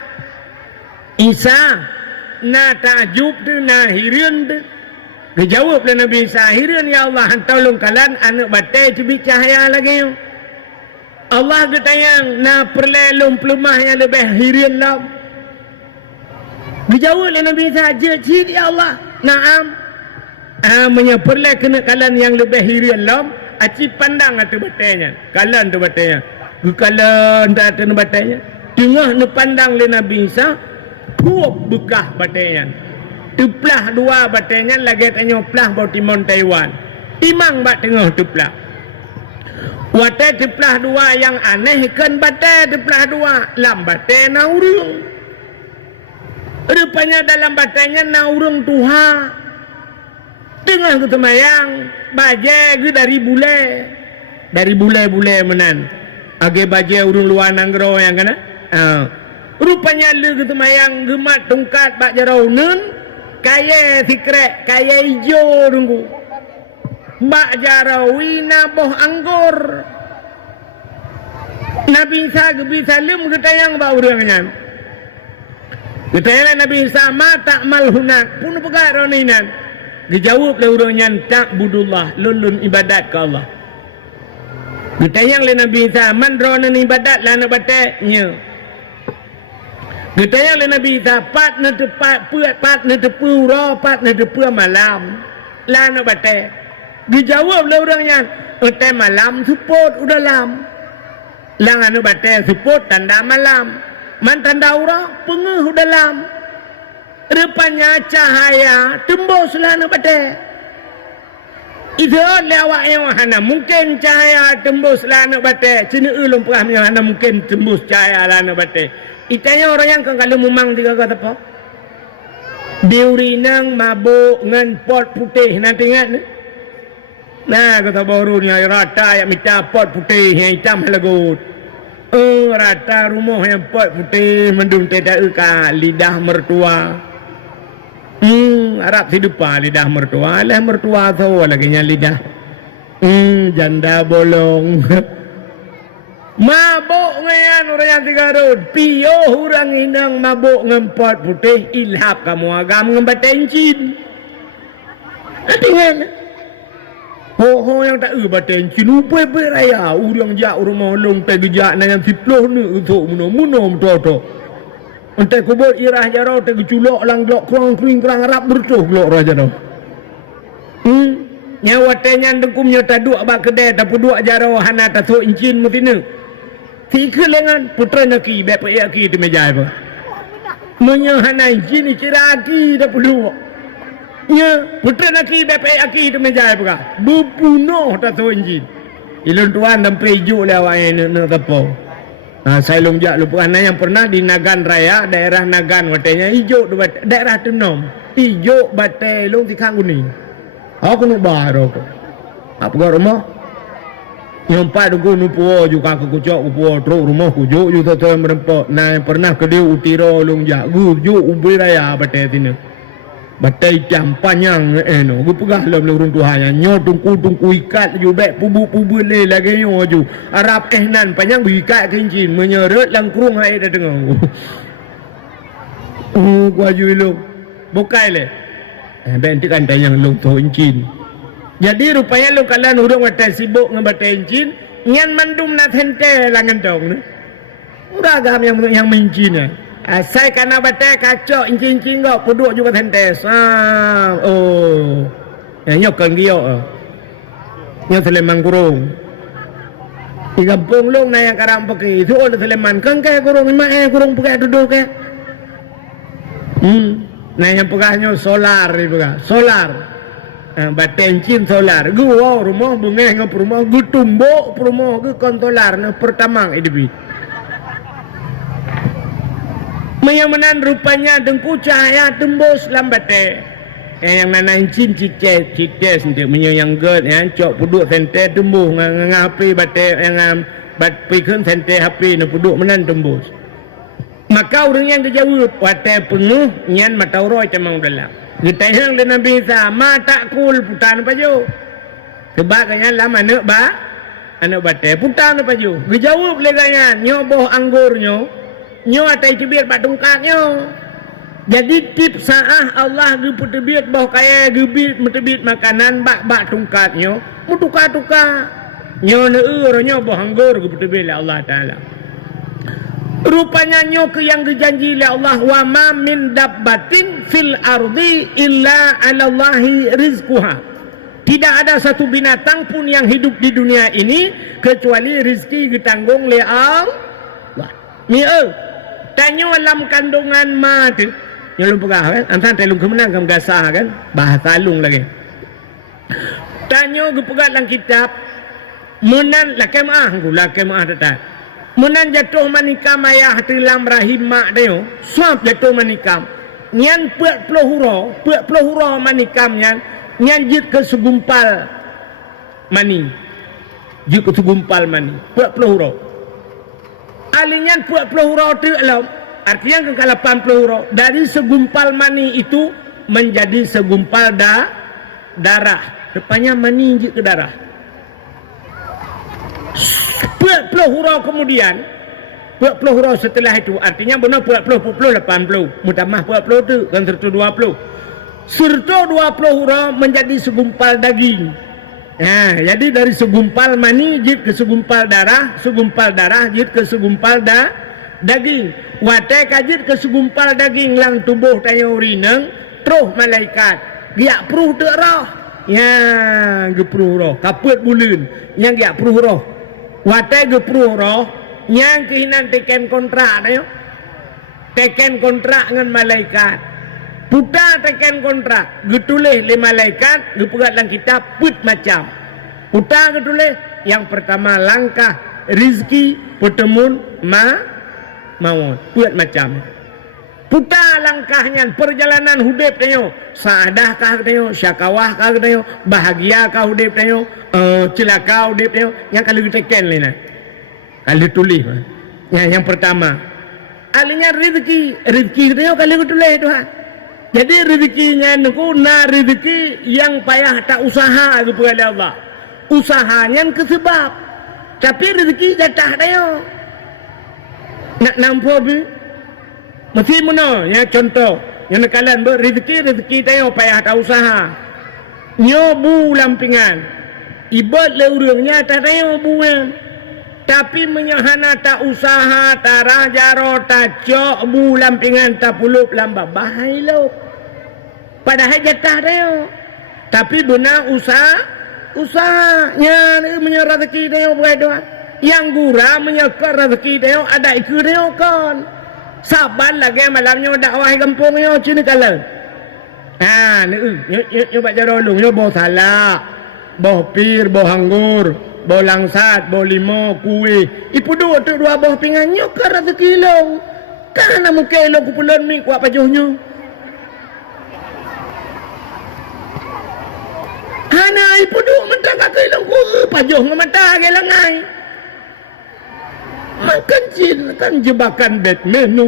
Isa na ta'jub tu na hirin tu. Kejawab le Nabi Isa, hirin ya Allah tolong kalan anak batai cubit cahaya lagi. Allah ketayang na perlelum pelumah yang lebih hirin lam. Kejawab le Nabi Isa, jid ya Allah. Naam. Menyeperlai kena kalan yang lebih hirian lam aci pandang atas batainya kalan tu batainya kalan tak atas batainya tengah ne pandang le Nabi Isa puak bekah batainya teplah dua batainya lagi tanya plah bau timon Taiwan timang bat tengah teplah watai teplah dua yang aneh kan batai teplah dua lam batai na urung rupanya dalam batainya na urung tuha. Tengah ketemayang baje ke dari bule menan age baje urung luar nanggro yang kana rupanya le ketemayang gemat tongkat bak jarau nun kaya sikrek kaya ijo runggu bak jarau wina boh anggur Nabi Isa gebi salim ketayang bak urangnya ketayang Nabi Isa mata malhunak pun pegat roninan. Dijawab le urangnya tak budullah lulun ibadat ke Allah. Ditayang le Nabi Isa man ronan ibadat la nak bataknya. Ditayang le Nabi Isa pat na tepat puat pat na tepu ro pat na tepu malam la nak batak. Dijawab le urangnya te malam suput udah lam. Lang anu batak suput tanda malam. Man tanda ura pengeh udah lam. Rupanya cahaya tembuslah nak batai. Itu lewat yang hana mungkin cahaya tembuslah nak batai. Cina ulum perah yang hana mungkin tembus cahaya lah nak batai. Itanya orang yang kalau memang tiga kata apa? Diurinang mabuk ngan pot putih nanti ingat ni. Nah kata barunya rata yang minta pot putih yang hitam lagut. Rata rumah yang pot putih mendung tidak uka lidah mertua. Arab hidupa lidah mertua lah mertua tahu lagi nya lidah janda bolong mabuk ngayan orang yang tiga rod pio orang inang mabuk ngempot putih ilhap kamu agam ngembatencin atingan ho yang tak batencin upai raya urang jak rumah long pe gejak na yang siploh ni untuk munom toto. Entah kubur irah jarau te geculok lang glok kurang kering kerang Arab bertuh glok raja dah. nyawa tenya dengkumnya taduk bak kedai tapi duk jaro hana tatuk incin mutina tiga lengan putra naki bep aki di meja apa menyahana incin ciraki dah perlu nya putra naki bep aki di meja apa bubuno tatuk incin ilun tuan sampai hijau lah awak nak tepo. Saya longjak lupa yang pernah di Nagan Raya, daerah Nagan katanya hijau daerah Tenom. Hijau batai long di kang kuning. Aku nak baru aku. Apa kau rumah? Nyompat aku nupo juga aku kucok kupo teruk rumah kujuk juga tu yang merempak. Nah pernah ke dia utiro longjak gujuk ubi raya batai tina. Batai jam panjang no gu pegah lah belum Tuhan nyo tungku ikat ju bek pubu le lagi nyo ju arab nan panjang bu ikat kincin menyeret langkrung hai dah dengar gua ju lu bukai le ben kan tayang lu tu kincin jadi rupanya lu kalian urang batai sibuk ngan batai kincin ngan mandum na tente langan dong ni uragam yang mencin saya kena batai kacau incin-incin kau puduk juga tentes oh yang nyok dia nyok Seleman kurung di kampung long na yang karang pakai itu oleh Seleman kan kaya kurung lima kurung pakai duduk ke nah yang pegahnya solar solar batai incin solar gua rumah bunga ngap rumah gua tumbuk rumah gua kontolar na pertama hidup menyamanan rupanya dengku cahaya tembus lambate yang nana incin cites nanti menyang ged yang cok puduk sente tembus ngapi bate yang bat pikun sente hapi na puduk menan tembus maka orang yang kejawab wate penuh nyan mata uroi temang dalam kita yang dan Nabi Isa mata kul putan paju sebab kanya lama anak bate putan paju kejawab leganya nyoboh anggurnya nyo atai cibir bat tungkatnyo jadi tip saah Allah ge putebit bau kaya gebit metebit makanan bak tungkatnyo mutuka-tuka nyo neur nyo bau hanggur ge putebit Allah taala rupanya nyo ke yang dijanji oleh Allah wa ma min dabbatin fil ardi illa 'ala Allahi rizquha tidak ada satu binatang pun yang hidup di dunia ini kecuali rezeki ditanggung oleh Allah tanya alam kandungan mati yang lu pegah kan antan telung kemenang kam gasah kan bahasa lung lagi tanya gu pegat dalam kitab menan lakemah tetap menan jatuh manikam ayah tilam rahim mak dia suap jatuh manikam nyan puak puluh huro manikam nyan jit ke segumpal mani puak puluh huro alingan puak puluh hurau tu alam artinya ke 80 hurau dari segumpal mani itu menjadi segumpal darah rupanya mani je ke darah puak puluh hurau kemudian puak puluh hurau setelah itu artinya benar puak puluh 80 mutamah puak puluh tu kan serta 20 serta 20 hurau menjadi segumpal daging. Nah, jadi dari segumpal mani jit ke segumpal darah jit ke segumpal daging. Watai kajit ke segumpal daging lang tubuh tayo rineng, terus malaikat. Giak pruh te roh. Ya, gepruh roh. Kaput bulun, yang giak pruh roh. Watai gepruh roh, yang kehinan teken kontrak tayo. Teken kontrak dengan malaikat. Putar teken kontrak, getulih le malaikat, gepegat dalam kitab put macam. Putar getulih, yang pertama langkah rizki petemun maut, put macam. Putar langkahnya perjalanan hidup tayo, saadah kah tayo, syakawah kah tayo, bahagia kah hidup tayo, celaka hidup tayo, yang kalau teken le na. Kalau tulis, yang pertama. Alinya rizki tayo kalau getulih Tuhan. Jadi rezekinya niku na rezeki yang payah tak usaha kepada Allah. Usahanya ke sebab. Tapi rezeki jatah dia. Nak nampak bi? Mesti mana? Ya contoh, yang nekalan rezeki dia payah tak usaha. Nyobu lampingan. Ibad le urangnya tak dia buang. Tapi menyahana tak usaha, tak rajaro, tak cok, lampingan, tak pulup lambak. Bahaya lo. Padahal jatah dia. Tapi benar usahanya menyerah rezeki dia berdoa. Yang gura menyekar rezeki dia ada ikut dia kan. Sabar lagi malamnya dakwah kampung yo cini kala. Ni baca rolung yo bawa salak, bawa pir, bawa anggur, bawa langsat, bawa limo, kue. Ipu dua bawa pinggan yo ke rezeki lo. Karena mungkin lo kupulan mi kuat pajuhnya. Hana ipu dua mentah kakak lo ku pajuh ngamata gelangai. Makan jin kan jebakan Batman tu.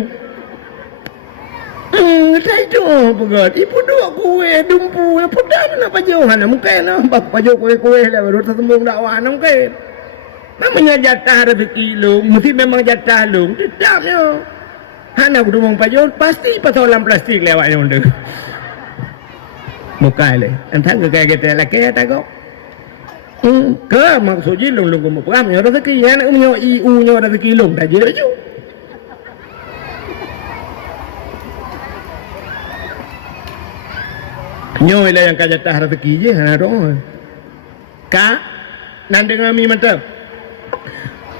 Saya tu pegat. Ibu dua kue dumpu. Pedas nak pajuh. Mana mungkin nak pajuh kue-kue lah. Baru tersembung dakwah mungkin. Namanya jatah rezeki lu. Mesti memang jatah lu. Tidaknya. Hana aku dumung pajuh. Pasti pasolan plastik lewatnya untuk. Bukan lah. Entah ke kaya kita lelaki ya tak kau. Ke maksud je long kamu peram nya rezeki anak punya iu nya rezeki long dah je ju. Nyo lah yang kajatah rezeki je hana dong. Ka nan dengan mi mantap.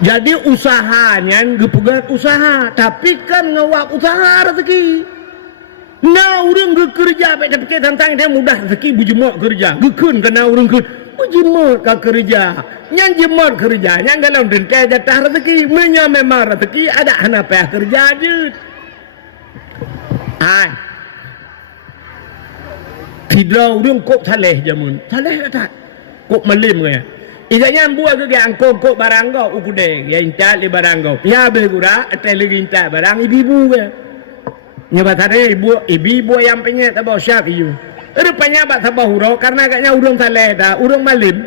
Jadi usahanya gepegat usaha tapi kan ngawak usaha rezeki. Nah urang kerja baik tapi tantang dia mudah rezeki bujemok kerja. Gekun kena urang ke jemur ke kerja, yang jemur kerja, yang dalam dentai jatah rezeki, punya memang rezeki ada hana payah kerja je. Tidak urang kok saleh jamun, saleh tak, kok melim ke? Iganya buat ke angkok kok barang kau ukude, ya incat di barang kau, ya bergura, atas lagi incat barang ibu ke? Nyebat hari ibu yang penyet tak bawa syak you. Rupanya bak sabah hurau karena agaknya urang saleh dah, urang malim.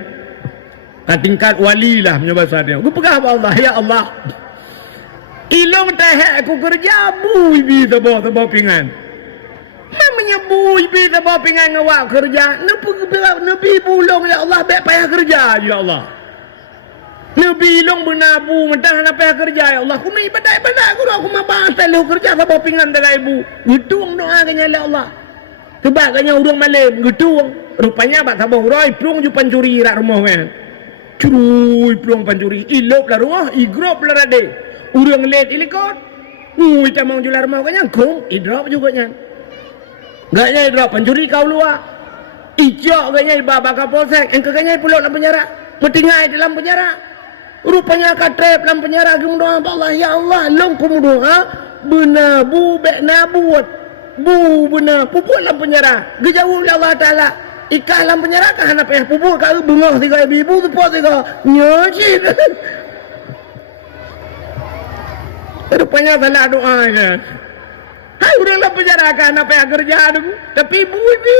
Tingkat wali lah menyebab dia. Aku pegah Allah, ya Allah. Ilong tehek aku kerja bui bi sabah pingan. Namanya bui bi sabah pingan ngawak kerja. Nabi bulong ya Allah baik payah kerja ya Allah. Nabi ilong benabu mentah nak payah kerja ya Allah. Aku ni ibadah aku mabah lu kerja sabah pingan dengan ibu. Hitung doa kanya ya Allah. Sebab kanya urang malam gedung rupanya bak sabah urang plung ju pancuri rak rumah kan. Curuy plung pancuri ilop lah rumah igrop lah rade. Urang let ilikot. Camang jual rumah kanya kong idrop juga nya. Gaknya idrop pancuri kau luar. Ijok kanya iba bakal polsek engke kanya pulak dalam penjara. Metingai dalam penjara. Rupanya katrep dalam penjara gemudoa Allah ya Allah long kumudoa benabu bek nabuat. Bu benar pupuk dalam penjara gejauh oleh Allah Ta'ala ikat dalam penjara kan nak payah pupuk kat bengah tiga ibu tepuk tiga nyocit rupanya salah doa kan hai udah dalam penjara kan nak payah kerja tu tapi ibu ini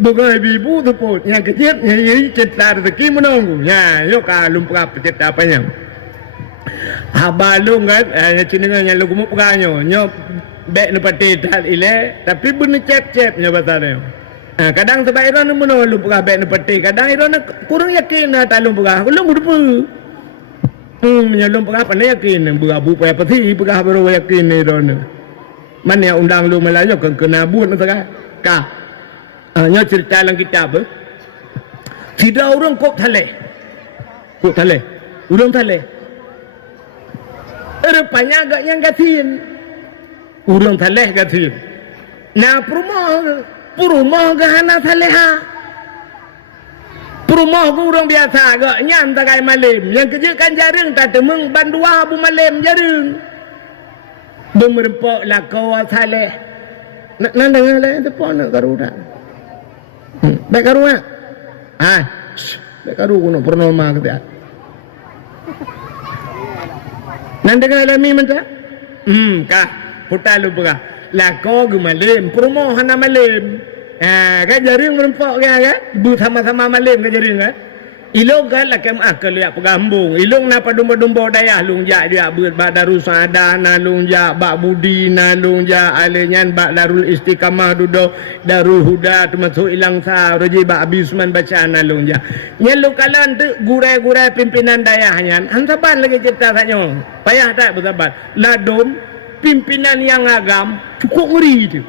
bengah ibu tepuk yang kecil yang cetar rezeki menunggu ya yuk kalau lumpur pencet apanya abalung kan cenderung yang lu gemuk peganyo nyok baik ni pati tal ile tapi benar cep nya batare. Kadang sebab iron meno lu pegah baik ni pati kadang iron kurang yakin talung pegah lu mudup. Nyalung pegah pandai yakin berabu payah pati pegah baru yakin iron. Mana yang undang lu Melayu kan kena buat nataka. Ka. Nya cerita dalam kitab. Tidak orang kok thaleh. Kok thaleh. Urang thaleh. Rupanya agaknya gatin. Urang thaleh gatin. Nah perumah gahana thaleha. Perumah urang biasa agaknya antakai malim. Yang kerja kan jaring tak temeng bandua bu malim jaring. Bemerempok lah kau thaleh. Nak dengar lah tepok nak karuda. Baik karuda. Baik karuda kuno pernoma kita. Nak dengar lah mi mentah? Kah. Putar lu pegah. Lako gemalim. Perumahan nama malim. Kan jaring merempok kan? Ibu sama-sama malim kan jaring kan? Ilong kan lah akal lihat pegambung. Ilong napa dumba-dumba dayah lung jak dia buat bak darul saadah na lung jak bak budi na lung jak alenyan bak darul istiqamah dudo darul huda termasuk ilang sa roji bak abisman bacaan na lung jak. Nyeluk kalan tu gurai-gurai pimpinan dayahnya. Hantaban lagi cerita saknya. Payah tak bersabar. Ladum pimpinan yang agam cukup ngeri tu.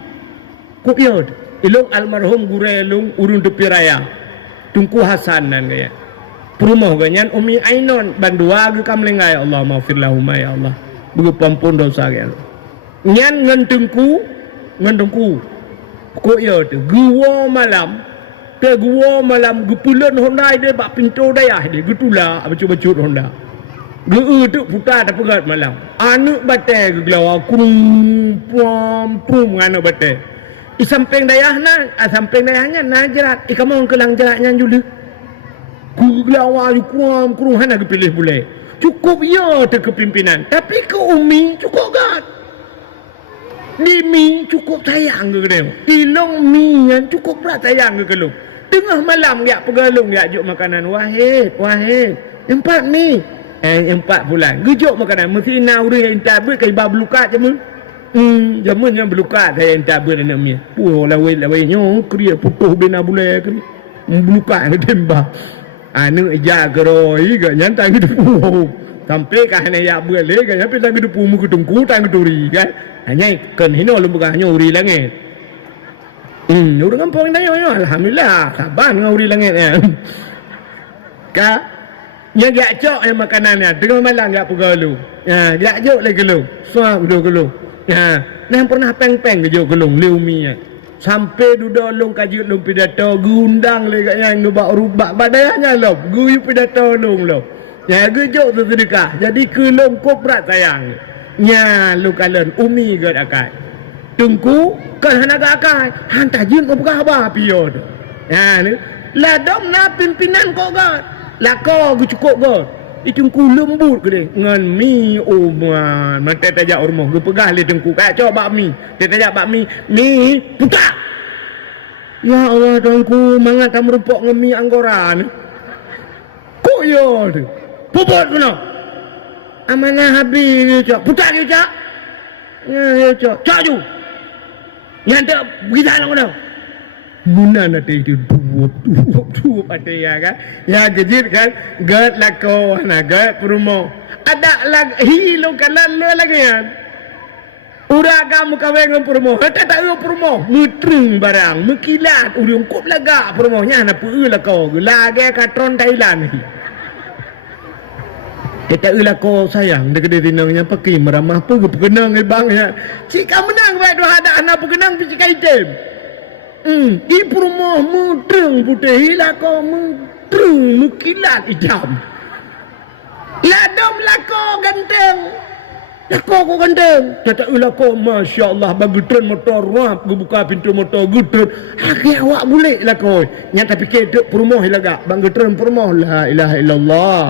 Kok ya tu. ilung almarhum gurelung urun tepi raya Tunku Hasanan gaya perumah ganyan Umi Ainon bandua ge kamlengai Allah maafir lahuma ya Allah bagi pampun dosa gaya nyan ngentengku ko yo tu guwa malam gepulen Honda dia bak pintu dayah dia getula bacut Honda ge tu putar tak pegat malam anak batai ge glawa kum ngana batai i samping dayahna samping dayahnya najarat i kamu kelang jaraknya julu ku glawa kuam kurung hana ge pilih boleh cukup ya te kepimpinan tapi ke umi cukup gak di mi cukup sayang ke dia ilong mi yang cukup berat sayang ke lu tengah malam ya pegalung ya juk makanan wahid empat mi empat bulan gejuk makanan mesti nauri yang tabut kai bab luka jamun jamun yang beluka saya yang tabut nak mi puh lawe nyo kriya putuh bena bulai ke beluka tembak anu ja geroi ga nyantai gedepu sampai ka hana ya boleh ga sampai tang gedepu mu ketungku tang geduri kan hanya ken hino lu bukan hanya uri langit urang kampung dayo alhamdulillah sabar nguri langit ya ka nya gak cok yang makanannya tengah malam gak pegalu ya gak jok lagi lu suap gelu ya nah pernah peng-peng ke jok gelung liumi sampai dudolong kaji lum pidato gundang le gak yang nubak rubak badayanya lo gu pidato lung lo ya gu jok tu sedekah jadi kelong koprat sayang nya lu kalen umi gak akai tungku kan hanaga akai hantar jin ko buka apa piod ya ni ladom na pimpinan ko gak lako gu cukup gak itungku lembut ke dia ngan mi uman mate tajak rumah gu pegah le tungku kak coba bakmi tajak bakmi mi putak ya Allah tungku mangat tam rupok ngemi anggoran ko yo tu bobot kono amanah habis cok putak dia cok ya cok ju nyanda berita nak kono muna nanti itu dua pada ya kan ya gejir kan gad lako na gad perumo ada lagi hilong kalan le lagi kan uraga muka wengen perumo tak yo perumo mutrung barang mekilat urang kop laga perumo nya na pu lako lagi katron Thailand kita lako sayang dekat dinangnya pakai meramah apa pegenang bang ya cika menang baik do ada anak pegenang picik item i perumahan mudeng putih hilako mudeng mukilat hijam ladom lako ganteng lako ko ganteng kata lako Masya Allah bagi tren motor wap buka pintu motor gudut akhir awak boleh lako nyata fikir duk perumahan laga bagi tren perumahan la ilaha illallah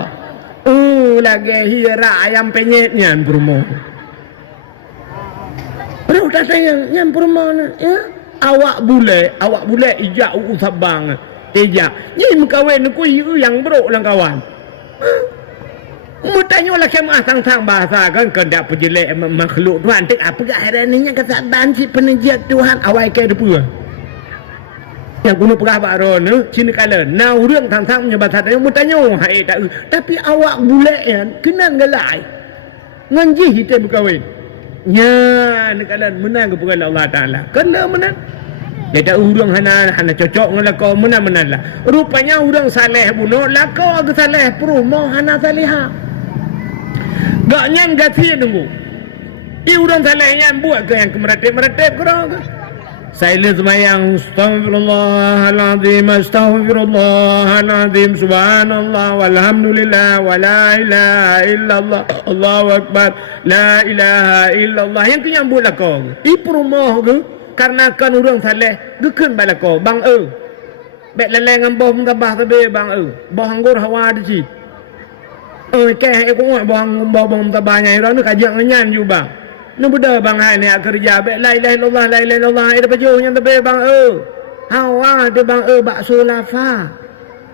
lagi hira ayam penyetnya perumahan aduh tak sayang yang perumahan ya awak boleh ijak usabang ijak ni mengkawin ku yang bro lang kawan mutanya lah kemah sang bahasa kan kendak pejelek makhluk Tuhan tak apa gak herannya kesabaran si penjiat Tuhan awai ke depu yang kuno pegah baron sini kala nah urang sang punya bahasa dia mutanya hai tak tapi awak boleh kan kenan galai nganji kita berkawin nya nekalan menang ke perkara Allah Taala kena menang dia urang hana cocok dengan lako menang lah rupanya urang saleh bunuh lako ke saleh perumoh hana saleha gak nyan gasi tunggu i urang saleh yang buat ke yang kemeratip kerang ke saya semayang astagfirullahaladzim subhanallah walhamdulillah wa la ilaha illallah Allahu akbar la ilaha illallah yang kenyambut lah kau i perumoh ke karena kan orang saleh gekun bala kau bang bet leleng ngambah mengabah tabe bang boh anggur hawa di si keh aku ngoi boh tabanya ira nu kajak ngan ju bang nu beda bang hai ni kerja bet la ilaha illallah la ilaha illallah ida baju yang tabe bang hawa de bang bakso lava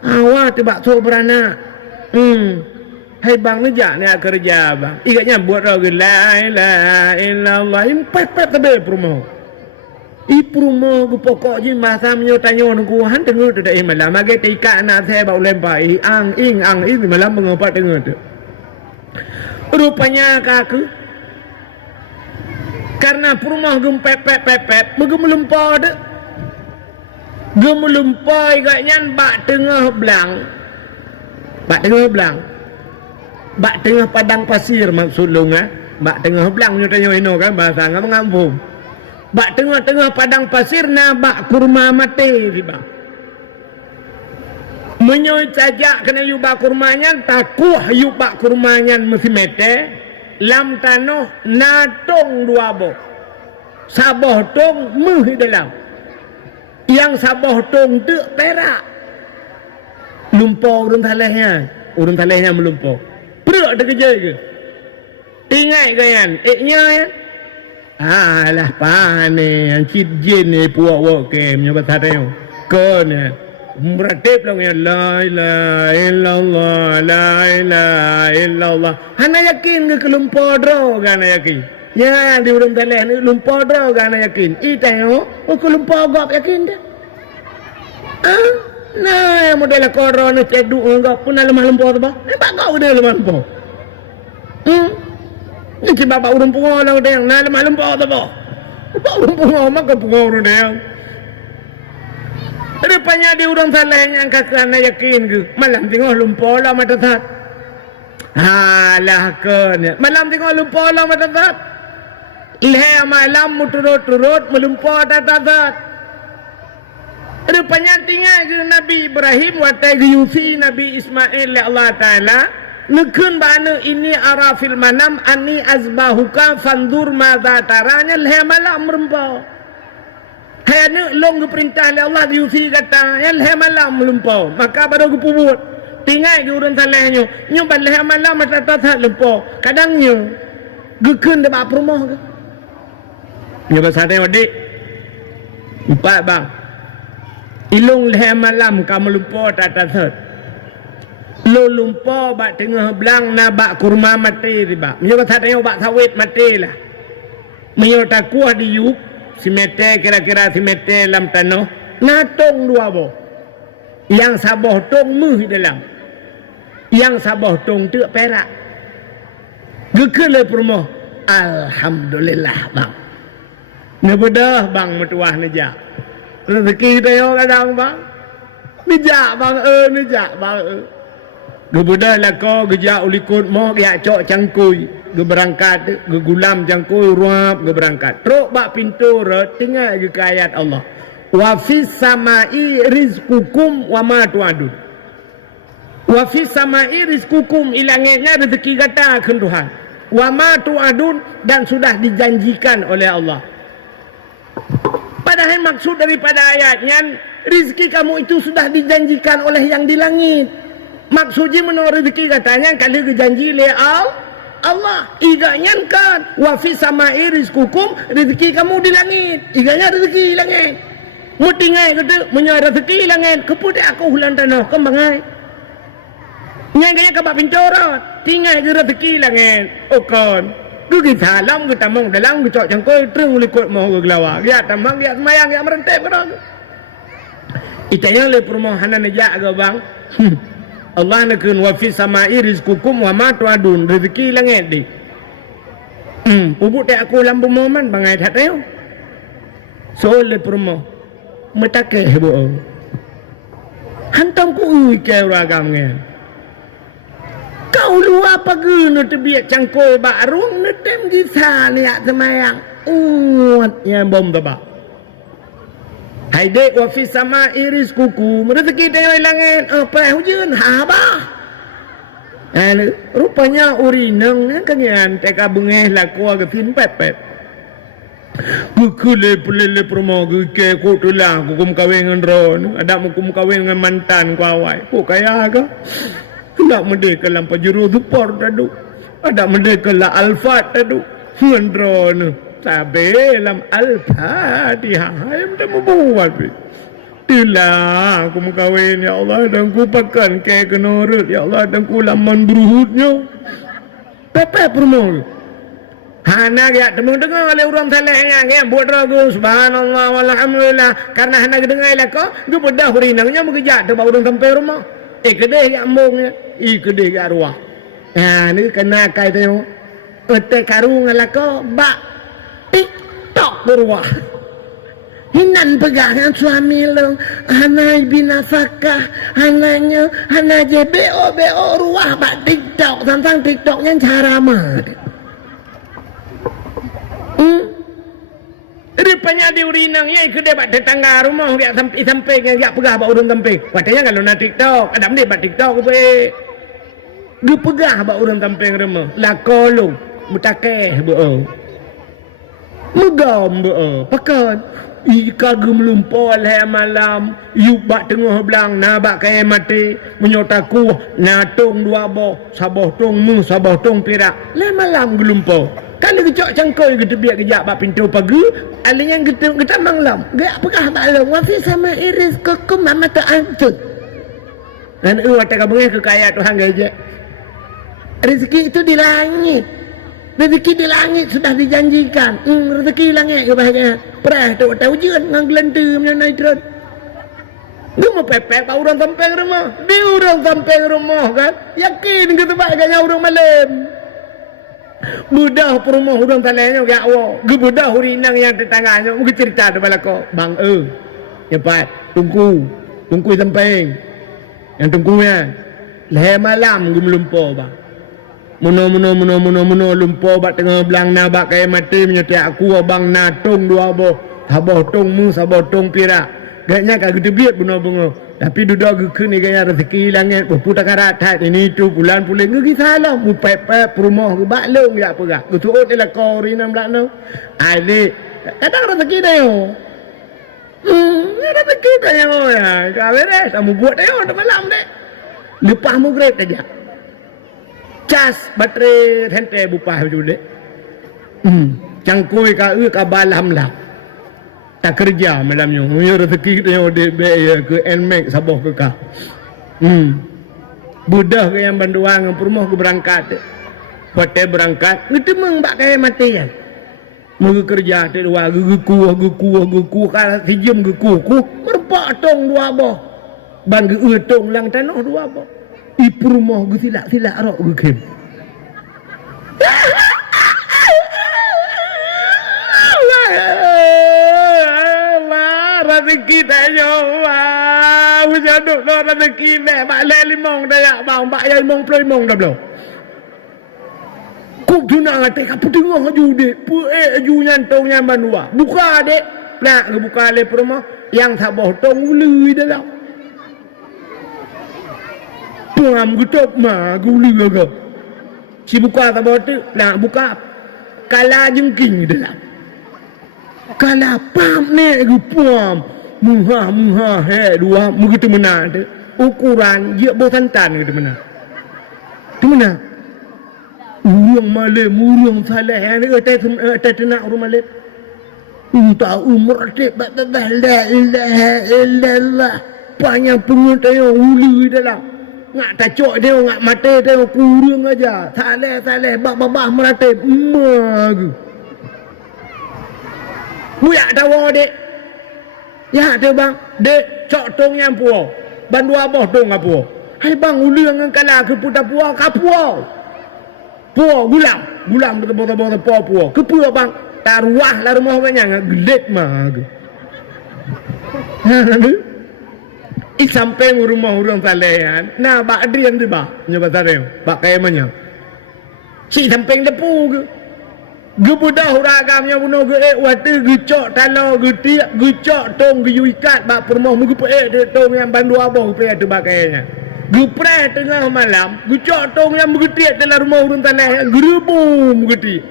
hawa de bakso beranak hai bang ni jak ni kerja bang igatnya buat lagi la ilaha illallah empat tabe promo i perumahan ku pokok je masa menyo tanyo nungku han dengar tu dak malam mage tika anak saya bau lempai ang ing malam mengopat dengar tu rupanya kaku karena perumahan gem pepet mege melempar dak Gemulumpai katnya bak tengah belang. Bak tengah belang. Bak tengah padang pasir maksud lu ngah. Bak tengah belang nyatanya ino kan bahasa ngam ngampung. Bak tengah-tengah padang pasir na bak kurma mati riba. Menyoy cajak kena yu bak kurmanya takuh yu bak kurmanya mesti mete. Lam tanoh na tong dua bo. Saboh tong meh dalam. Yang saboh tong tu perak. Lumpur urun talehnya. Urun talehnya melumpur. Perut ada kerja ke? Ingat ke yan? Eknya yan? Alah pane yang cidjin ni puak wakem nyoba tareo. Kon ya. Meratip lang yan. La ilaha illallah. La ilaha illallah. Hana yakin ke lumpur dro ka hana yakin? Ya di urun taleh ni lumpur dro ka hana yakin? Itayo. Oh ke lumpur gop yakin dah. Nah, model korona ceduk enggak pun lemah lumpur tu bah. Nampak kau dia lemah lumpur. Ni cuma bapak urun pungo lah dia. Nah lemah lumpur tu bah. Bapak urun pungo maka pungo urun dia. Rupanya di urun salahnya angkat sana yakin ke. Malam tengok lumpur lah mata tat. Halah ke. Malam tengok lumpur lah mata tat. Ilham malam muturut-turut melumpur tat-tat. Rupanya tinggal ke Nabi Ibrahim watai yusi Nabi Ismail ya Allah Ta'ala nekun bana ini arafil manam ani azbahuka fandur madza taranya leh malam merempau hayane long ke perintah ya Allah yusi kata ya leh malam merempau maka baru ke pubut tinggal ke urun salahnya nyo ban leh malam mata tak lempau kadangnya gekun de ba permoh ke nyo basate wadik empat bang ilung leh malam kamu lupa tak set. Lo lupa bak tengah belang na bak kurma mati riba. Menyo kata tengok bak sawit mati lah. Menyo takuah di yuk si mete kira-kira si mete dalam tanah. Na tong dua bo. Yang saboh tong meh dalam. Yang saboh tong tu perak. Gekele permoh. Alhamdulillah bang. Nebedah bang metuah nejak. Rezeki kita yang kadang bang. Nijak bang nijak bang Gebudah lah kau gejak ulikut mau giak cok cangkui. Geberangkat gegulam cangkui ruap geberangkat. Teruk bak pintu ret tinggal ke ayat Allah. Wa fis samai rizqukum wa ma tu'adun. Wa fis samai rizqukum ilangnya rezeki kata akan Tuhan. Wa ma tu'adun dan sudah dijanjikan oleh Allah. Padahal maksud daripada ayatnya rezeki kamu itu sudah dijanjikan oleh yang di langit. Maksudnya menurut rezeki katanya kalau dijanji oleh Allah. Iganya kan wa fi samai rizqukum rezeki kamu di langit. Iganya rezeki langit. Mu tinggal kata menyo rezeki langit keputih aku hulan tanah kembangai. Nyangnya kabak pincorot tinggal ke rezeki langit. Okon. Cứ salam kita mong dalam ke cok cangkoi treng likut mau ke gelawa. Dia tamang dia semayang dia merentep ke dong. Itanya le permohonan aja ke bang. Allah nakun wa fi samai rizqukum wa ma tu'adun rezeki langit di. Pupuk tak aku lampu momen bangai tak tahu. So le permoh metakeh bo. Hantam ku ke ragamnya. Kau luar pagi nu terbiak cangkoi barung nu tem kisah lihat semayang uat yang bom tebak hai dek wa fi sama iris kuku rezeki tengok langit apa hujan habah rupanya urineng kenyan teka bengeh laku ke tin pepet Kukule pelele permogi ke ku tulah kukum kawin dengan ron ada mukum kawin dengan mantan ku awai ku kaya ke tidak merdeka lampa juru dupor tadu. Ada merdeka la alfat tadu. Hendron. Sabe lam al-fatihah. Ayam dah membuat. Itulah aku mengkawin ya Allah. Dan ku pakan ke kenurut ya Allah. Dan ku laman beruhutnya. Pepe permul. Hana ya dengar oleh orang saleh yang buat ragu subhanallah walhamdulillah karena hana dengar lah kau dia bedah hurinangnya mengejar tu baru sampai rumah kedai yang mungnya kedai kat ruah ni kena kai tu otek karung lah kau bak tok ruah Hinan pegangan suami lo, hana binafakah, hananya, hana JBO, BO, ruah, bak TikTok, tentang TikToknya cara mah. Rupanya di urinang ya ikut debat tetangga rumah dia sampai dia pegah bak urang tempe. Katanya kalau nak TikTok, ada debat TikTok apa? Dia pegah bak urang tempe rumah. Lakolong, mutakeh bo. Megam bo. Pakan ika gem lumpol hai malam, yu bak tengah belang na bak kai mati, menyotaku natung dua boh, saboh tong mu, saboh tong pirak. Le malam gelumpol. Kalau kecok cangkoi kita biar kejap bak pintu pagi, alanya kita manglam. Gak pegah malam, wafi sama iris kokum mama tak antut. Dan wata kabungnya kekayaan Tuhan gajah. Rezeki itu di langit. Rezeki di langit sudah dijanjikan. Rezeki langit kebahagiaan. Perah tu tahu je ngang gelentu punya naik terus. Dia mau pepek pak orang samping rumah. Dia orang samping rumah kan. Yakin kita baiknya orang malam. Budak perumah orang talanya gak awo. Gebudak hurinang yang tetangganya. Mungkin cerita tu balako. Bang cepat tunggu samping. Yang tunggunya. Leher malam gue melumpur bang. Muno lumpur bak tengah belang na bak kaya mati menyetiak aku abang natung dua boh. Saboh tong mu, saboh tong pirak. Gaknya kak gede biat bunga-bunga. Tapi duduk geke ni kaya rezeki langit. Berputar karat ini tu bulan puling. Geki salah. Mu pep rumah ke baklong ya apa kak. Ketuut dia lah kau rinam belak no. Adik. Kadang rezeki dah yo. Rezeki dah yo ya. Kau beres. Kamu buat dah yo. Dah malam dek. Lepas mu grade aja. Cas baterai hente bupah dulu dek. Cangkui ka balam lah. Tak kerja malamnya. Punya rezeki kita yang dia ke Nmax Sabah ke kah. Budak ke yang banduang rumah ke berangkat. Hotel berangkat. Kita mengbak kaya mati kan. Mereka kerja tu dua geku kalau sejam geku merpak tong dua boh. Ban ge tong lang tanah dua boh. Ipu rumah ge silak rok ge kem. Rezeki dah yo wah duk lo rezeki nek mak le limong dah ya bang bak ya limong ploy mong dah belum kuk tunang ate ka putengah ju dek pu ju nyantong nyan banua buka dek nak buka le rumah yang saboh tong ului dalam puam gutok ma guli ga si buka saboh tu nak buka kala jengking dalam kala pam ni gu puam muha he dua begitu mana tu ukuran dia bosan tan gitu mana tu mana urang malam urang saleh ni ada tenak urang malam tak umur tak la ilaha illallah banyak pengutai uli dalam ngak tacok dia ngak mata dia kurang aja saleh babah merata mag buyak tawa dek. Ya tu bang, dek cok tong yang puo. Bandu abah tong apa? Hai bang ulang dengan kala ke puta puo kapuo. Puo gulam betul puo. Ke puo bang, taruah lah rumah banyak gelet mah. Sampai rumah orang salehan. Nah bak adrian tu bang, nyoba tarem. Bak kaya mana? Si sampai depu ke? Gebudah huragamnya bunuh ge watu gecok talo getik gecok tong geyuikat bak permoh mu ge tong yang bandu abah pe tu bakainya gepre tengah malam gecok tong yang begetik dalam rumah urang tanah gerebum getik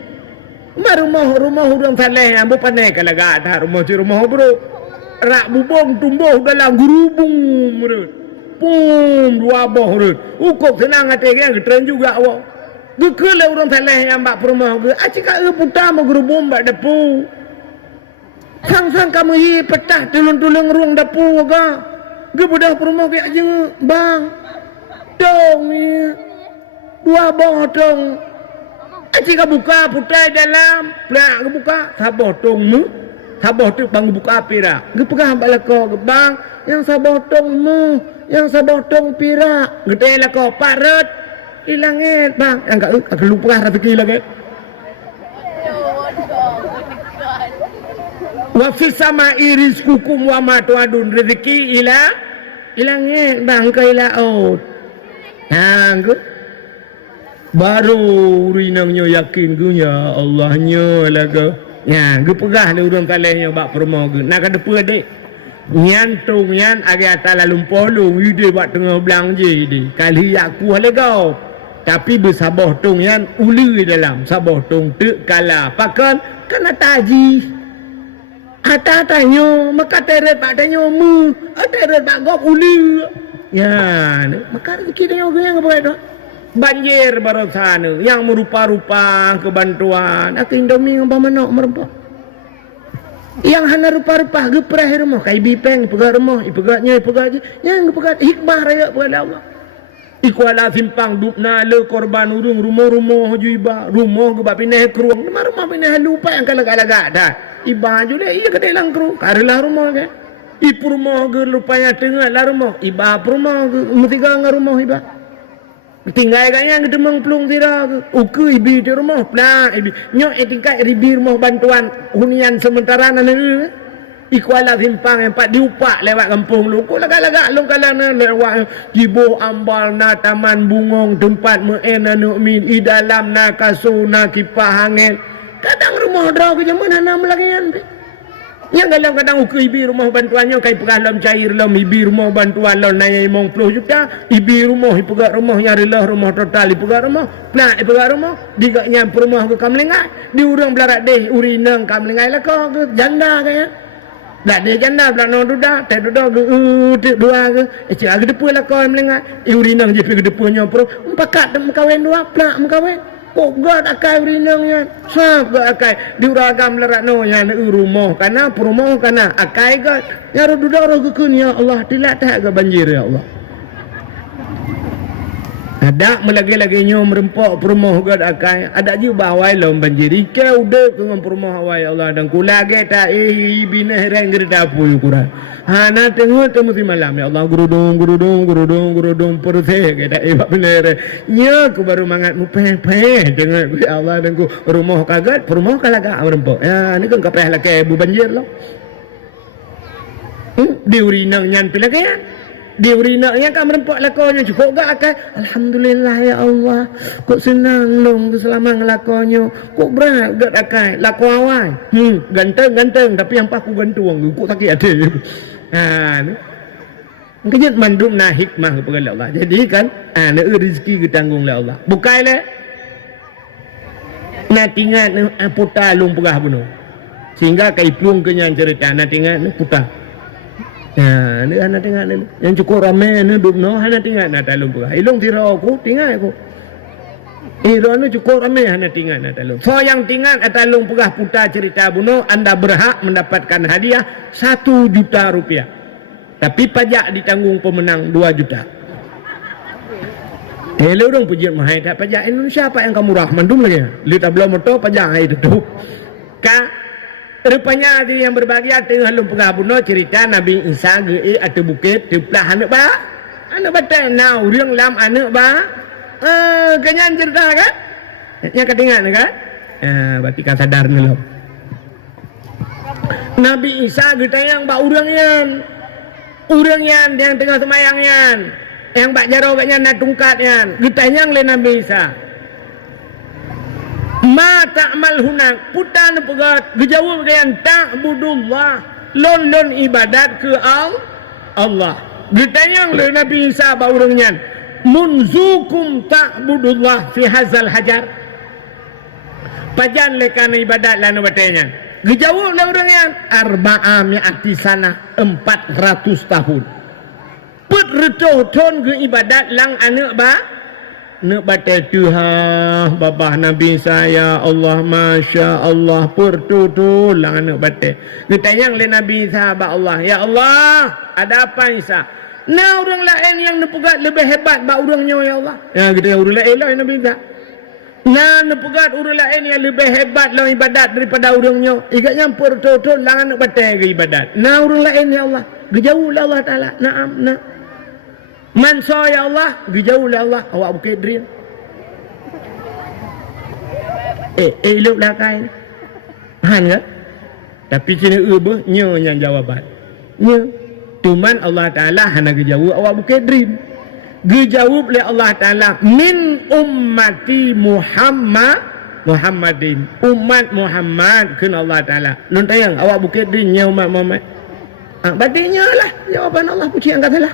rumah urang tanah yang bupanai kalaga ada rumah bro rak bubong tumbuh dalam gerubung merut pum dua abah merut ukok senang ate yang getren juga awak Gekele orang saleh yang bak perumah ge. Acika putar mau gerubum bak depu. Sang kamu hi petah tulung ruang depu ga. Ge budak perumah ge aja bang. Dong ni. Dua boh dong. Acika buka putar dalam. Plak ge buka saboh tong mu. Saboh tu bang buka pira. Ge pegah bak lako ge bang. Yang saboh tong mu, yang saboh tong pira. Gede lako parut. Ilangnya bang, enggak lupa rezeki lagi. Wa fis sama'i rizqukum wa ma tu'adun, rezeki ilangnya bang ke ilaut. Baru rinangnya yakin gunya Allahnya laga. Gue pegah le urang kalenya bak permo ge. Nak ada pe dek. Nyantung nyan agi atal lalu polong ide bak tengah belang je de. Kali aku le kau. Tapi bersabah tung yan uli dalam sabah tung te kala pakan kena taji. Ata-atanya maka teret bak tanya mu. Teret bak gop uli. Ya, maka rezeki dia orang yang apa dah? Banjir barosana yang merupa-rupa kebantuan. Aku Indomie apa mana merempak. Yang hana rupa-rupa geprah rumah kai bipeng pegat rumah, ipegaknya ipegak je. Yang pegat hikmah raya pada Allah. Ikuala simpang dupna le korban urung rumah-rumah juiba, rumah ke bab pindah keruang. Rumah pindah lupa yang kalak-kalak dah. Iba juga iya kedai langkru, karelah rumah ke. Ipu rumah ke lupanya tengah lah rumah. Iba rumah ke mesti gang rumah iba. Tinggal kaya kita mengplung tira uku ibi di rumah pula ibi nyok tingkat ribi rumah bantuan hunian sementara nana ikuala simpang empat diupak lewat kampung lu ko lagak-lagak lu kalana lewat jibo ambal na taman bungong tempat meena nu'min i dalam na kasuna kipah angin kadang rumah draw ke jaman hana melagian yang kadang-kadang uku ibi rumah bantuannya kai pegah lam cair lam ibi rumah bantuan lam naya 50 juta ibi rumah ipegak rumah nyarilah rumah total ipegak rumah plat ipegak rumah digaknya rumah ke kamlengai di urang belarak deh urinang kamlengai lah kau ke janda kaya dak dia janda plat no duda teh duda ke dua ke cik ag depu lah kau kamlengai urinang je pergi depunya pro pakat mengkawin dua plat mengkawin kok gak akai urinangnya sab gak akai diuragam lerak no yang rumah kana rumah kana akai gak ya duda ro ke ya Allah tilak tak ke banjir ya Allah ada melagi-laginya merempok perumah gak akai ada je bawai lom banjir ike udah dengan perumah awai Allah dan kulage tak bina herang gerda pu ukuran hana tengok temu si malam ya Allah gurudung perse kita ibak bener nya ku baru mangat mu pe dengan ya Allah dan ku rumah kagat perumah kalaga merempok ya ni kan kapeh lake bu banjir lo di urinang nyan pilagayan di urina yang kan merempok lakonnya cukup gak akan alhamdulillah ya Allah kok senang long keselamang lakonnya kok berat gak akan lako awal ganteng tapi yang paku gantung kok sakit hati kejut mandum na hikmah kepada Allah jadi kan rezeki ketanggung oleh Allah bukai le na tinggal putar lung pegah bunuh sehingga kai plung kenyan cerita na tinggal putar ya, ni anak tengok ni. Yang cukup ramai ni duduk no, anak tengok nak talung pula. Ilung tira aku, tinggal aku. Iro ni cukup ramai anak tengok nak talung. So yang tinggal talung pegah putar cerita bunuh, anda berhak mendapatkan hadiah 1 juta rupiah. Tapi pajak ditanggung pemenang 2 juta. Hello dong pujian mahal tak pajak Indonesia apa yang kamu rahman dulu lagi. Lihat belum motor pajak itu tu. Rupanya ada yang berbahagia tengah lum pegah bunuh cerita Nabi Isa ge atau bukit teplah anak ba anak batal now riang lam anak ba kenyan cerita kan yang kedengar kan berarti kan sadar ni lo Nabi Isa ge tayang ba urang yan yang tengah semayang yan yang bak jaro baknya nak tungkat yan ge tayang le Nabi Isa ma ta'mal hunak putan pegat gejawab dengan ta'budullah lon ibadat ke Allah ditanyang le Nabi Isa ba urangnya munzukum ta'budullah fi hazal hajar pajan le kana ibadat lanu batenya gejawab le urangnya arba'ami'ati sana 400 tahun put reto ton ke ibadat lang anak ba nak batal Tuhan babah Nabi saya Allah Masya Allah pertu lang nak batal ditanyang le Nabi sahabat Allah ya Allah ada apa Isa nah orang lain yang nepegat lebih hebat ba orangnya ya Allah ya kita orang lain lah Nabi Isa nah nepegat orang lain yang lebih hebat dalam ibadat daripada orangnya ikatnya pertu lang nak batal ke ibadat nah orang lain ya Allah gejauh lah Allah Ta'ala na'am na Mansa ya Allah, gejauh lah Allah, awak bukit drin. Elok lah kain. Han ke? Tapi kena apa? Nya yang jawaban. Nya. Tuman Allah Ta'ala hana gejawab awak bukan dream. Gejawab oleh Allah Ta'ala min ummati Muhammadin. Umat Muhammad kan Allah Ta'ala. Nun tayang awak bukan dream nya umat Muhammad. Berarti lah jawaban Allah puji angkat salah.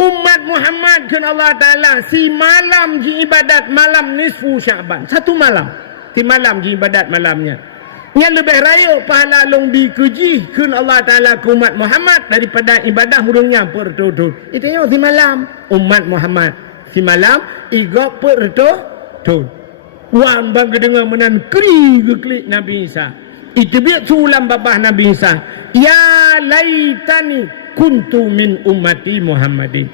Umat Muhammad kan Allah Ta'ala si malam ji ibadat malam nisfu Syaban. Satu malam. Si malam ji ibadat malamnya. Yang lebih raya pahala long dikeji kan Allah Ta'ala ke umat Muhammad daripada ibadah hurungnya pertutur. Itu yang si malam. Umat Muhammad. Si malam iga pertutur. Wan bang kedengar menan kri keklik Nabi Isa. Itu biar sulam babah Nabi Isa. Ya laitani kuntu min ummati Muhammadin.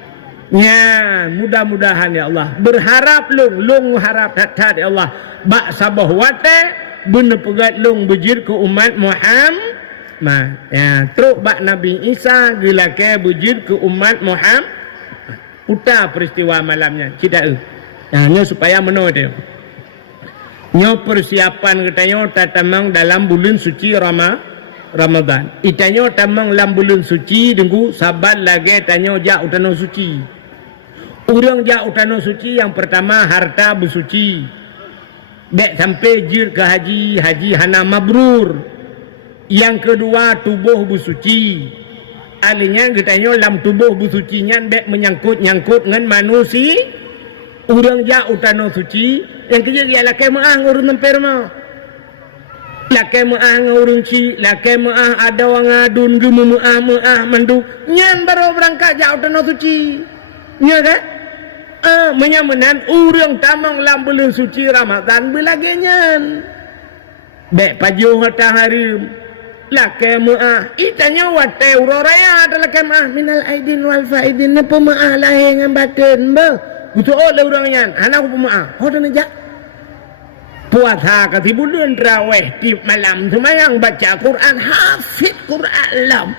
Ya, mudah-mudahan ya Allah. Berharap long harap hat ya Allah. Bak sabah wate bener pegat long bejir ke umat Muhammad. Ya, teruk bak Nabi Isa gila ke bejir ke umat Muhammad. Putar peristiwa malamnya. Tidak ya, supaya menurut dia. Nyo persiapan katanya tatamang dalam bulan suci Ramadan. Itanyo tamang dalam bulan suci dengku sabat lagi tanyo jak utano suci. Urang jak utano suci yang pertama harta bersuci. Dek sampai jir ke haji hana mabrur. Yang kedua tubuh bersuci. Alinya katanya dalam tubuh bersucinya dek menyangkut dengan manusia. Urang jak utano suci. Yang ketiga ialah kemaah urun tempir mau. Laki maah ngurung ci, laki maah ada orang adun gemu maah mandu. Nyan baru berangkat jauh tanah suci. Nya kan? Menyamanan urang tamang lam bulan suci Ramadan belagi nyan. Bek pajuh matahari. Laki maah itanya wate uroraya ada laki maah minal aidin wal faidin napa maah lahir dengan batin ba. Betul lah urang nyan. Anak aku maah. Hoda najak. Puasa ke bulan Raweh di malam semayang baca Quran hafid Quran lam.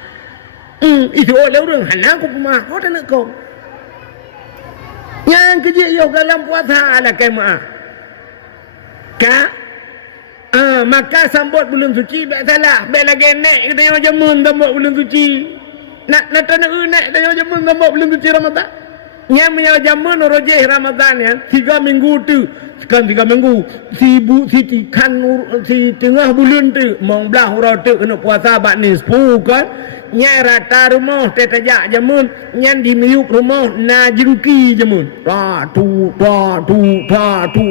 Itu oleh orang hana aku pemah. Oh dan aku. Yang kejik yo dalam puasa ala kemah. Maka sambut bulan suci tak salah. Baik lagi naik kita yang jamun sambut bulan suci. Nak tanah naik kita yang jamun sambut bulan suci Ramadan. Yang menyala jamun rojeh Ramadan ya 3 minggu tu. Sekarang 3 minggu si tengah bulan tu mong belah hurau tu kena puasa bak ni 10 kan. Nyai rata rumah tetajak jamun. Nyan di miuk rumah na jengki jamun. Tu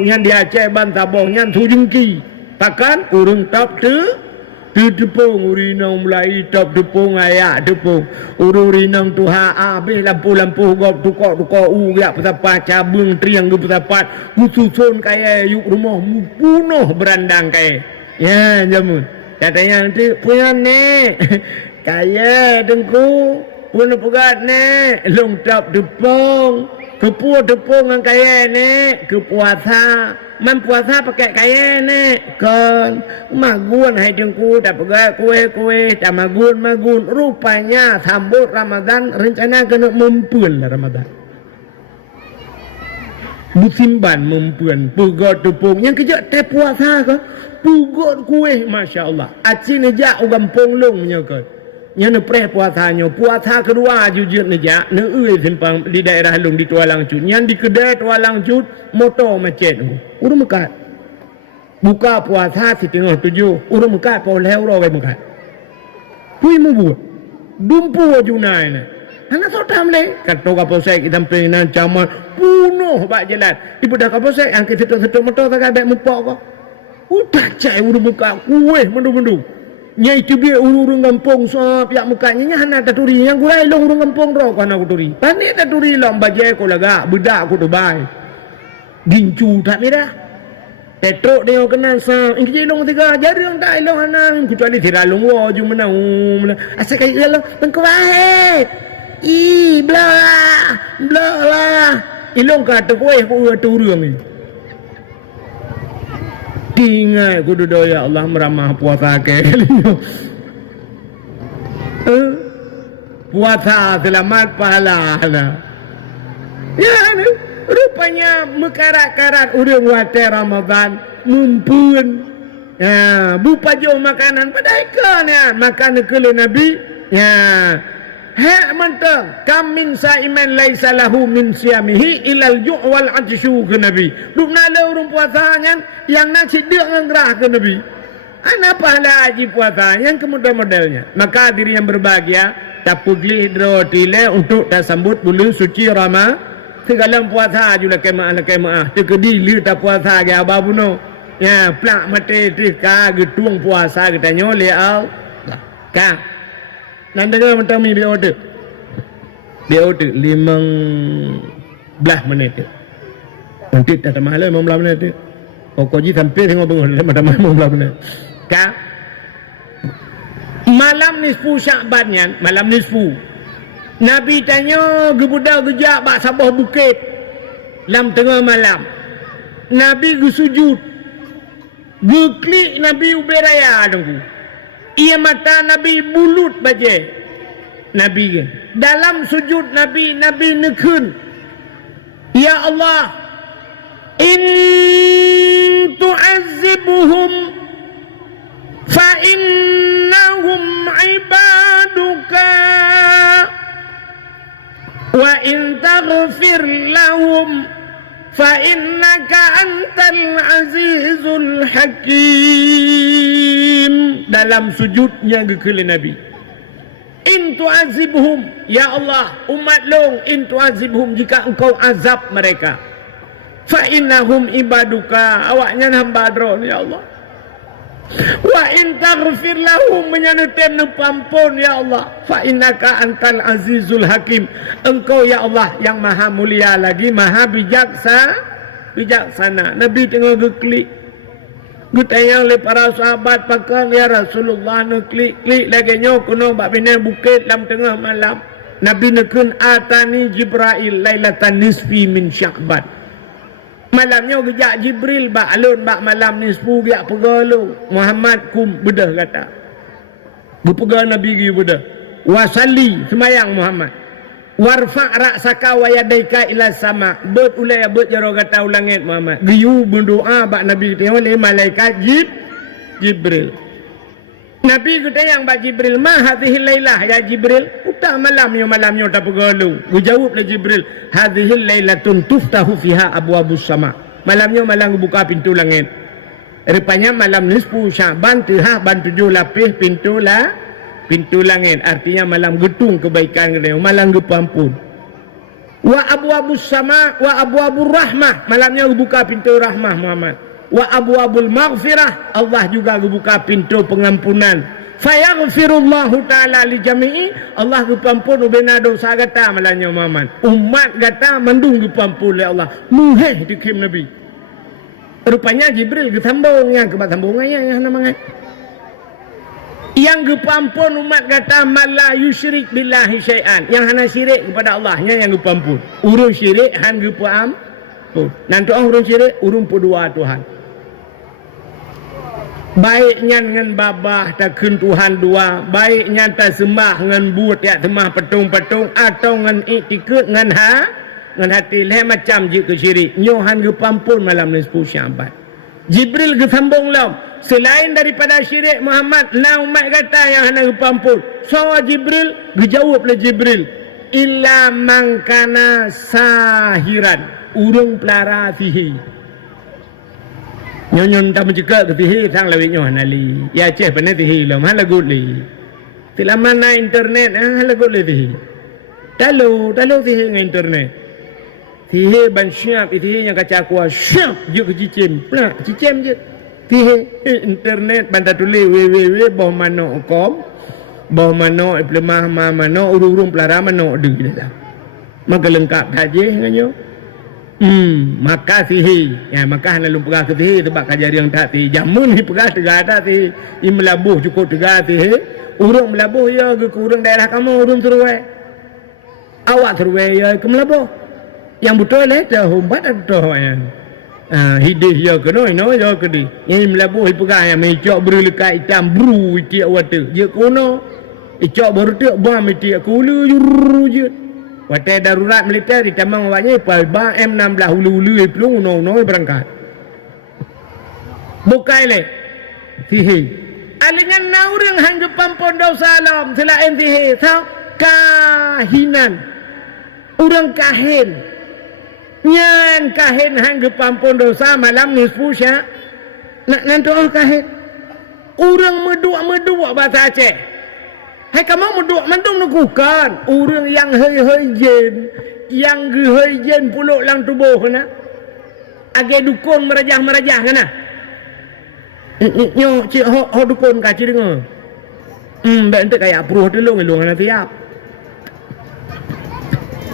nyan di Aceh Bantabong nyan tu jengki. Takkan urung top tu tepung urinang mulai top tepung ayak tepung urung urinang tu habis lampu gop tukok uyak petapa cabung triang ke petapa ususun kaya yuk rumah punuh berandang kaya ya jamun katanya nanti punya nek kaya dengku punuh pegat nek long top tepung kepuah tepung yang kaya nek kepuasa man puasa pakai kaya nek kan magun hai dengku tak pegat kue tak magun rupanya sambut Ramadan rencana kena mempun lah Ramadan musimban mempun pegat tepung yang kejap teh puasa ke pegat kue Masya Allah aci nejak ugampong long menyokot yang nepreh puasanya puasa kedua jujur nejak neui simpang di daerah long di Tualang Cut yang di kedai Tualang Cut motor macet urung mekat buka puasa si tengah 7 urung mekat pau lew ro kai mekat pui mu bu dumpu junai na anak sotam le kato ka posai kita penan caman punuh bak jalan ibu dah ka posai angkat setok motor tak ada mupok ko udah cai urung mekat kueh mendu nyai tu dia urung kampung sop yak mukanya hana taturi yang gulai long urung kampung ro kana kuturi pani taturi long bajai ko laga budak ko tu bai dincu tak merah petrok dia kena sa ingki long 3 jari long tak long hana kecuali tira long wo ju menang asal kai long tengko wae blah ilong ka tu koe ko turung ni tinggal kudu doa Allah meramah puasa ke puasa selamat pahala ya rupanya mekarat-karat urang wate Ramadan mumpun Bupa jauh makanan pada ikan ya. Makanan kele Nabi. Hak mentang kam min saiman laisa lahu min siyamihi ilal ju' wal atsyu ke Nabi. Duk nala urang puasanya yang nasi dak ngerah ke Nabi. Ana pahala haji puasa yang kemudah-modalnya. Maka diri yang berbahagia tapugli drotile untuk tersambut bulan suci Rama. Segala puasa juga kemaah tekedi li ta puasa ga babuno. Ya plak mate trika getung puasa kita nyole au. Ka Nanda kan macam ni dia order 15 minit. Nanti tak ada mahal 15 minit. Kau ji sampai tengok bangun macam mana 15 minit. Ka malam nisfu Sya'ban, malam nisfu. Nabi tanya gebudak gejak bak sabah bukit dalam tengah malam. Nabi sujud. Geklik Nabi uberaya tunggu. Ia mata Nabi bulut baje. Nabi kan. Dalam sujud Nabi nekun. Ya Allah, in tu'azzibuhum fa innahum ibaduka wa in taghfir lahum fa innaka antal azizul hakim. Dalam sujudnya gekele Nabi, in tu'azibhum, ya Allah umat long, in tu'azibhum, jika engkau azab mereka, fa innahum ibaduka, awaknya hamba dron ya Allah, wa in taghfir lahum, menyanutem nepampun ya Allah, fa innaka antal azizul hakim, engkau ya Allah yang maha mulia lagi maha bijaksana. Nabi tengah geklik. Gutanya oleh para sahabat pakang ya Rasulullah nak klik lagi nyok kuno bak bina bukit dalam tengah malam. Nabi nekun atani Jibril lailatan nisfi min Sya'ban. Malamnya gejak Jibril bak alun bak malam nisfu gak pegalo. Muhammad kum bedah kata. Bupega Nabi gi bedah. Wasalli semayang Muhammad. Warfa' ra'saka wa yadaika ila sama. Bet ulai bet jaro kata ulangit Muhammad. Giyu berdoa bak Nabi tengok oleh malaikat Jibril. Nabi kata yang bak Jibril, ma hadhihi lailah ya Jibril. Utak malamnya tak pegalo. Jawablah Jibril, hadhihi lailatun tuftahu fiha abwabus sama. Malamnya malam buka pintu langit. Rupanya malam nisfu Sya'ban tihah ban 7 lapis pintu langit, artinya malam getung kebaikan kena, malam gepampun. Wa abwabus sama wa abwabur rahmah, malamnya buka pintu rahmah Muhammad. Wa abwabul maghfirah, Allah juga buka pintu pengampunan. Fayaghfirullahu ta'ala li jami'i, Allah gepampun ubena dosa kata malamnya Muhammad. Umat kata mandung gepampun oleh Allah. Muheh dikim Nabi. Rupanya Jibril kesambungnya kebat sambungannya yang namanya. Yang gepampun umat kata mala yusyrik billahi syai'an, yang hana syirik kepada Allah, yang gepampun. Urung syirik han gepampun. Nanti urung syirik urung pedua Tuhan. Baiknya dengan babah takun Tuhan dua, baiknya tak sembah dengan buat ya sembah petung-petung atau dengan iktikad dengan hati leh macam jika syirik. Nyohan gepampun malam nisfu Sya'ban. Jibril gesambung lam. Selain daripada syirik Muhammad, na umat kata yang hendak gepampun. So Jibril, dijawablah Jibril, illa man kana sahiran, urung pelara sihir. Nyon tak mencegah ke sihir sang lawik nyon ali. Ya ceh pandai sihir lam, hal lagu li. Tilaman na internet, hal lagu li sihir. Talu sihir dengan internet. Sihir ban syap, sihir yang kaca kuah syap, je ke cicim, plak cicim je. Internet bandar tulis www bawah mana kom bawah mana lemah mana urung pelara mana deg dah. Maka lengkap saja dengannya. Maka sihir ya, maka lalu pegah ke sihir sebab kajar yang tak sihir jamun ni pegah tegak tak sihir ini melabuh cukup tegak sihir urung melabuh ya ke urung daerah kamu urung seruai awak seruai ya ke melabuh yang betul lah dah humbat atau yang hidih ya kena ya kedi yang melabuh pegah yang mecok beri lekat hitam bru tiak water je kono icok baru tiak bam tiak kulu juru je water darurat militer ditambang awaknya palba M16 hulu-hulu pelung no berangkat bukai le sihir. Alingan naurang hanggapan pondok salam selain sihir. Tahu? Kahinan. Orang kahin. Nyan kahin hanggapan pondok salam malam nisfu syak. Nak doa kahin. Orang meduk bahasa Aceh. Hai kamu meduk mendung nukukan. Orang yang hei jen, yang hei jen puluk lang tubuh na. Age dukun merajah kana. Nyo cik ho dukun ka cik dengar. Bente kayak pruh dulu ngelung na tiap.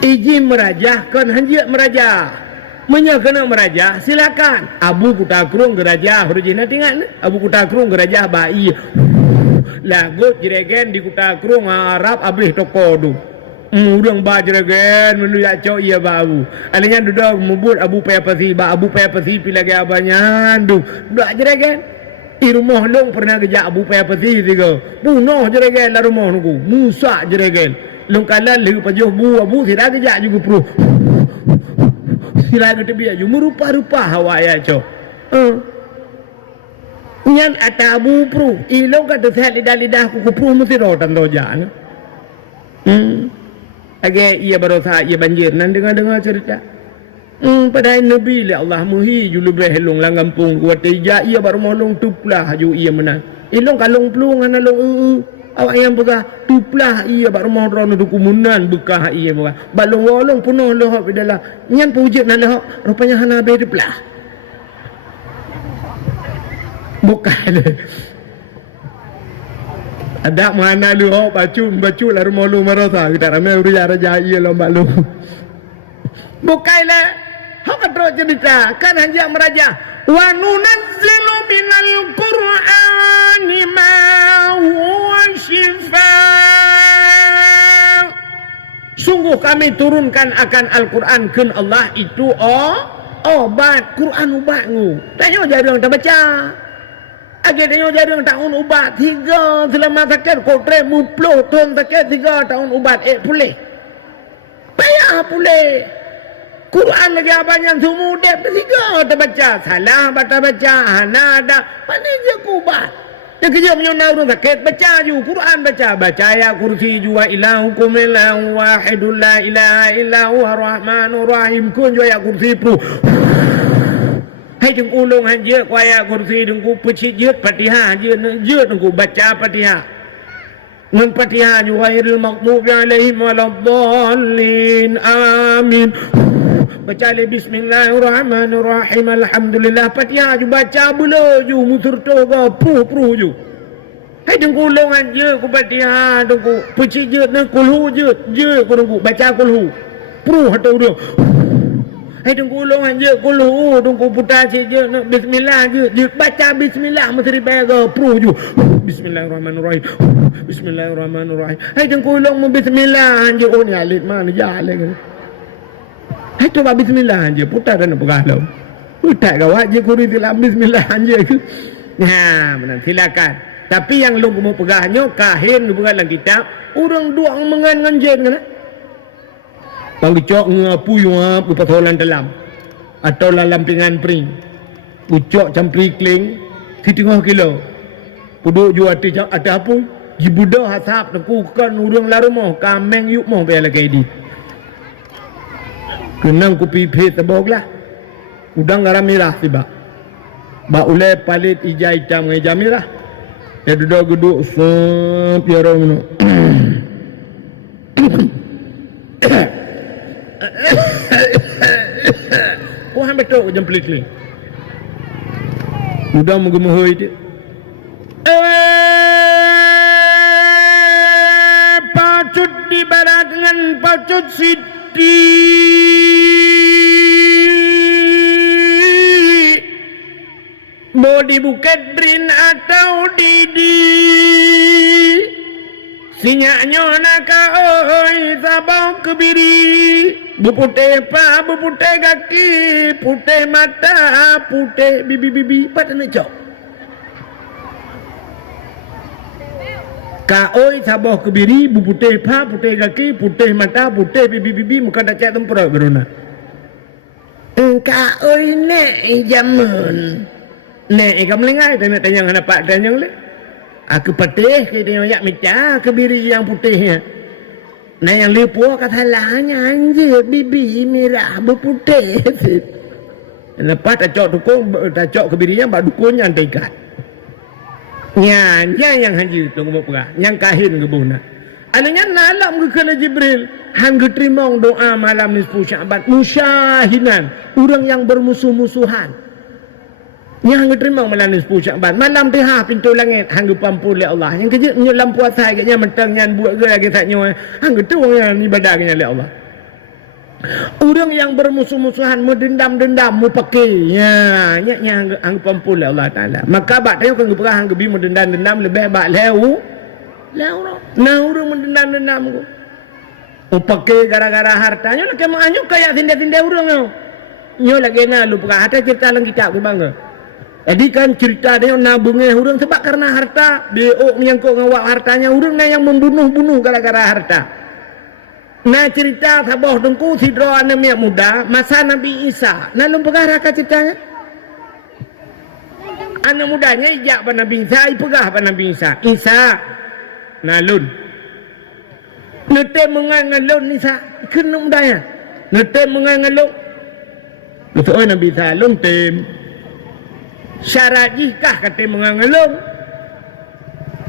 Izin merajah kan hanjia merajah. Menyakana merajah silakan. Abu kutakrung gerajah origina tinggal. Abu kutakrung gerajah bayi. Lagut jiregen di kutakrung Arab abih tokodu. Udang ba jiregen menuya cok iya babu. Alingan duduk mubut abu payapasi ba abu payapasi pilagi abanya du. Dak jiregen. Di rumah long pernah gejak abu payapasi tiga. Bunuh jiregen la rumah nunggu. Musa jiregen. Long kalan liu pajuh bu abu tidak gejak juga pro. Sila kata biar you merupa-rupa hawa ya cok. Nyan atabu pru. Ilong kata sehat lidah kuku pru mesti rotan rojan. Agak ia baru sah ia banjir nan dengar cerita. Padahal Nabi le Allah muhi julu behelong lang kampung kuat ija ia baru molong tuplah ju ia menang. Ilong kalong plung ana long awak yang begah tuplah ia baru mau rono dukumunan bekah ia begah balong wolong punuh loh pedala nyan pujit na loh rupanya hana be tuplah bukan ada mana lu bacu la rumah lu marasa kita ramai raja ia lo balu bukan lah hok terus cerita kan hanya meraja wa nunazzilu minal qur'ani ma huwa shifaa. Sungguh kami turunkan akan Al-Quran kan Allah itu obat. Quran ubat ngu. Tanya jarang tak baca. Agi tanya jarang tahun ubat 3 selama sakit kotre muploh tahun sakit 3 tahun ubat pulih. Payah pulih. Quran lagi abang semua dia bertiga terbaca salah baca hana ada mana je kubat yang kerja menyona urung sakit baca ju Quran baca ya kursi jua ilahukum ilahu wahidul la ilaha illahu arrahmanur rahim kun jua ya kursi pru hai jeng ulung han je kuaya kursi dengku pecit je Fatihah je dengku baca Fatihah من فتحها غير المغضوب عليهم ولا الضالين آمين baca le bismillahirrahmanirrahim alhamdulillah Fatihah ju baca bula ju mutur to ga pru ju hai dengku longan je ku Fatihah dengku peci je na kulhu je ku dengku baca kulhu pru hatau dia hai dengku longan je kulhu dengku putar je na bismillah je baca bismillah mesti baga pru ju bismillahirrahmanirrahim bismillahirrahmanirrahim hai dengku long bismillah je oh ni alit mana jale kan hai tu bismillah je putar dan pegalau putar gawat je kuri dalam bismillah je nah benar silakan tapi yang lu mau pegahnya kahin bukan dalam kitab orang duang mengan jen kan panggicok ngapu yuap upatolan dalam atau dalam pingan pring ucok campri kling 3 kilo puduk ju ada apa jibudah hasap tekukan urang larumah kameng yuk mau bela kaidi kenang kopi pet taboglah udang garam merah tiba ba ule palit ijai hitam ngai jamirah ya duduk sepiara ngono oh hambe tok jam pelik udang menggemuhoi dia pacut di barat dengan pacut siti mau di Bukit Drin atau Didi sinyaknya naka oi sabau kebiri bupute pa bupute kaki putih mata putih bibi pada nak cok kaoi sabah kebiri putih pa putih kaki putih mata putih bibi muka dak cak tempera berona kaoi ne jamun Nek ikan melengai tanya kenapa tanya le. Aku putih ke tengok yak mecah ke biri yang putihnya. Nah yang lipu kata lahnya anjir bibi merah berputih. Lepas tak cok ke biri yang bak dukun yang tekat. Nya yang haji tu ngapa yang kahin ke bona. Ananya nalam ke kena Jibril hang geterimong doa malam nisfu Sya'ban musyahinan orang yang bermusuh-musuhan. Yang hang geterimong malam nisfu Sya'ban malam tihah pintu langit hang gepampul oleh Allah. Yang kerja nyelam puasa agaknya mentang nyan buat ke lagi tak nyoy hang getuang yang ibadah oleh Allah. Orang yang bermusuh-musuhan mendendam-dendam mu pakai nya hang pampul oleh Allah Taala. Maka bak tengok hang geperah hang gebi mendendam-dendam lebih bak leu nah orang mendendam-dendam ku. Pakai gara-gara hartanya nak kemanyo kayak tindak-tindak orang tu. Nyo lagi na lu perah ada cerita dalam kitab ku bangga. Jadi kan cerita dia nabungnya orang sebab karena harta dia menyangkut ngawak hartanya orang yang membunuh-bunuh gara-gara harta. Nah cerita saboh dengku sidro anak minyak muda masa Nabi Isa. Nah lu perah raka ceritanya. Anak mudanya ijak pada Nabi Isa, ipegah pada Nabi Isa. Isa nalun. Nete mengangalun Isa kena mudanya. Nete mengangalun. Betul Nabi Isa lun tem. Syarat jikah kata mengangalun.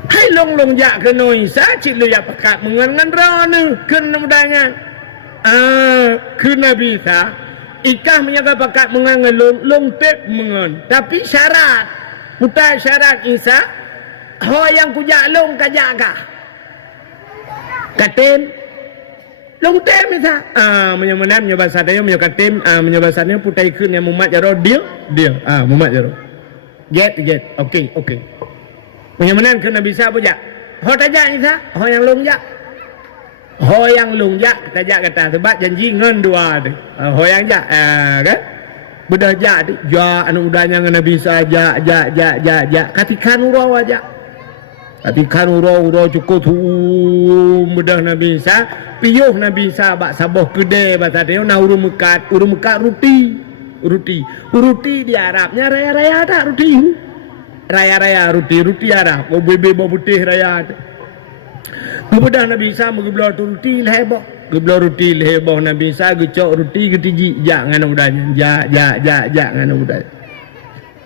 Hai long jak kena Isa cik lu jak pakat mengangan rana kena mudanya. Kena Nabi Isa ikah menjaga pakat mengangalun long tep mengan. Tapi syarat putar syarat Isa ho yang kujak long kajak kah katim long tem Isa menyemenan menyebasa dia menyokatim menyebasanya putai kun yang mumat jaro deal mumat jaro get okay menyemenan kun Nabi Isa pujak ho tajak Isa ho yang long jak tajak kata sebab janji ngan dua tu ho yang jak kan bedah jak anu udahnya dengan Nabi Isa jak katikan urau aja katikan urau cukup tu bedah Nabi Isa piyuh Nabi Isa bak saboh kedai bahasa dia na urung mekat roti di Arabnya raya-raya ada raya roti Arab bebe putih raya ada bedah Nabi Isa mengeblah roti leheboh geblah roti leheboh Nabi Isa gecok roti getiji jak ngana udahnya jak ngana udahnya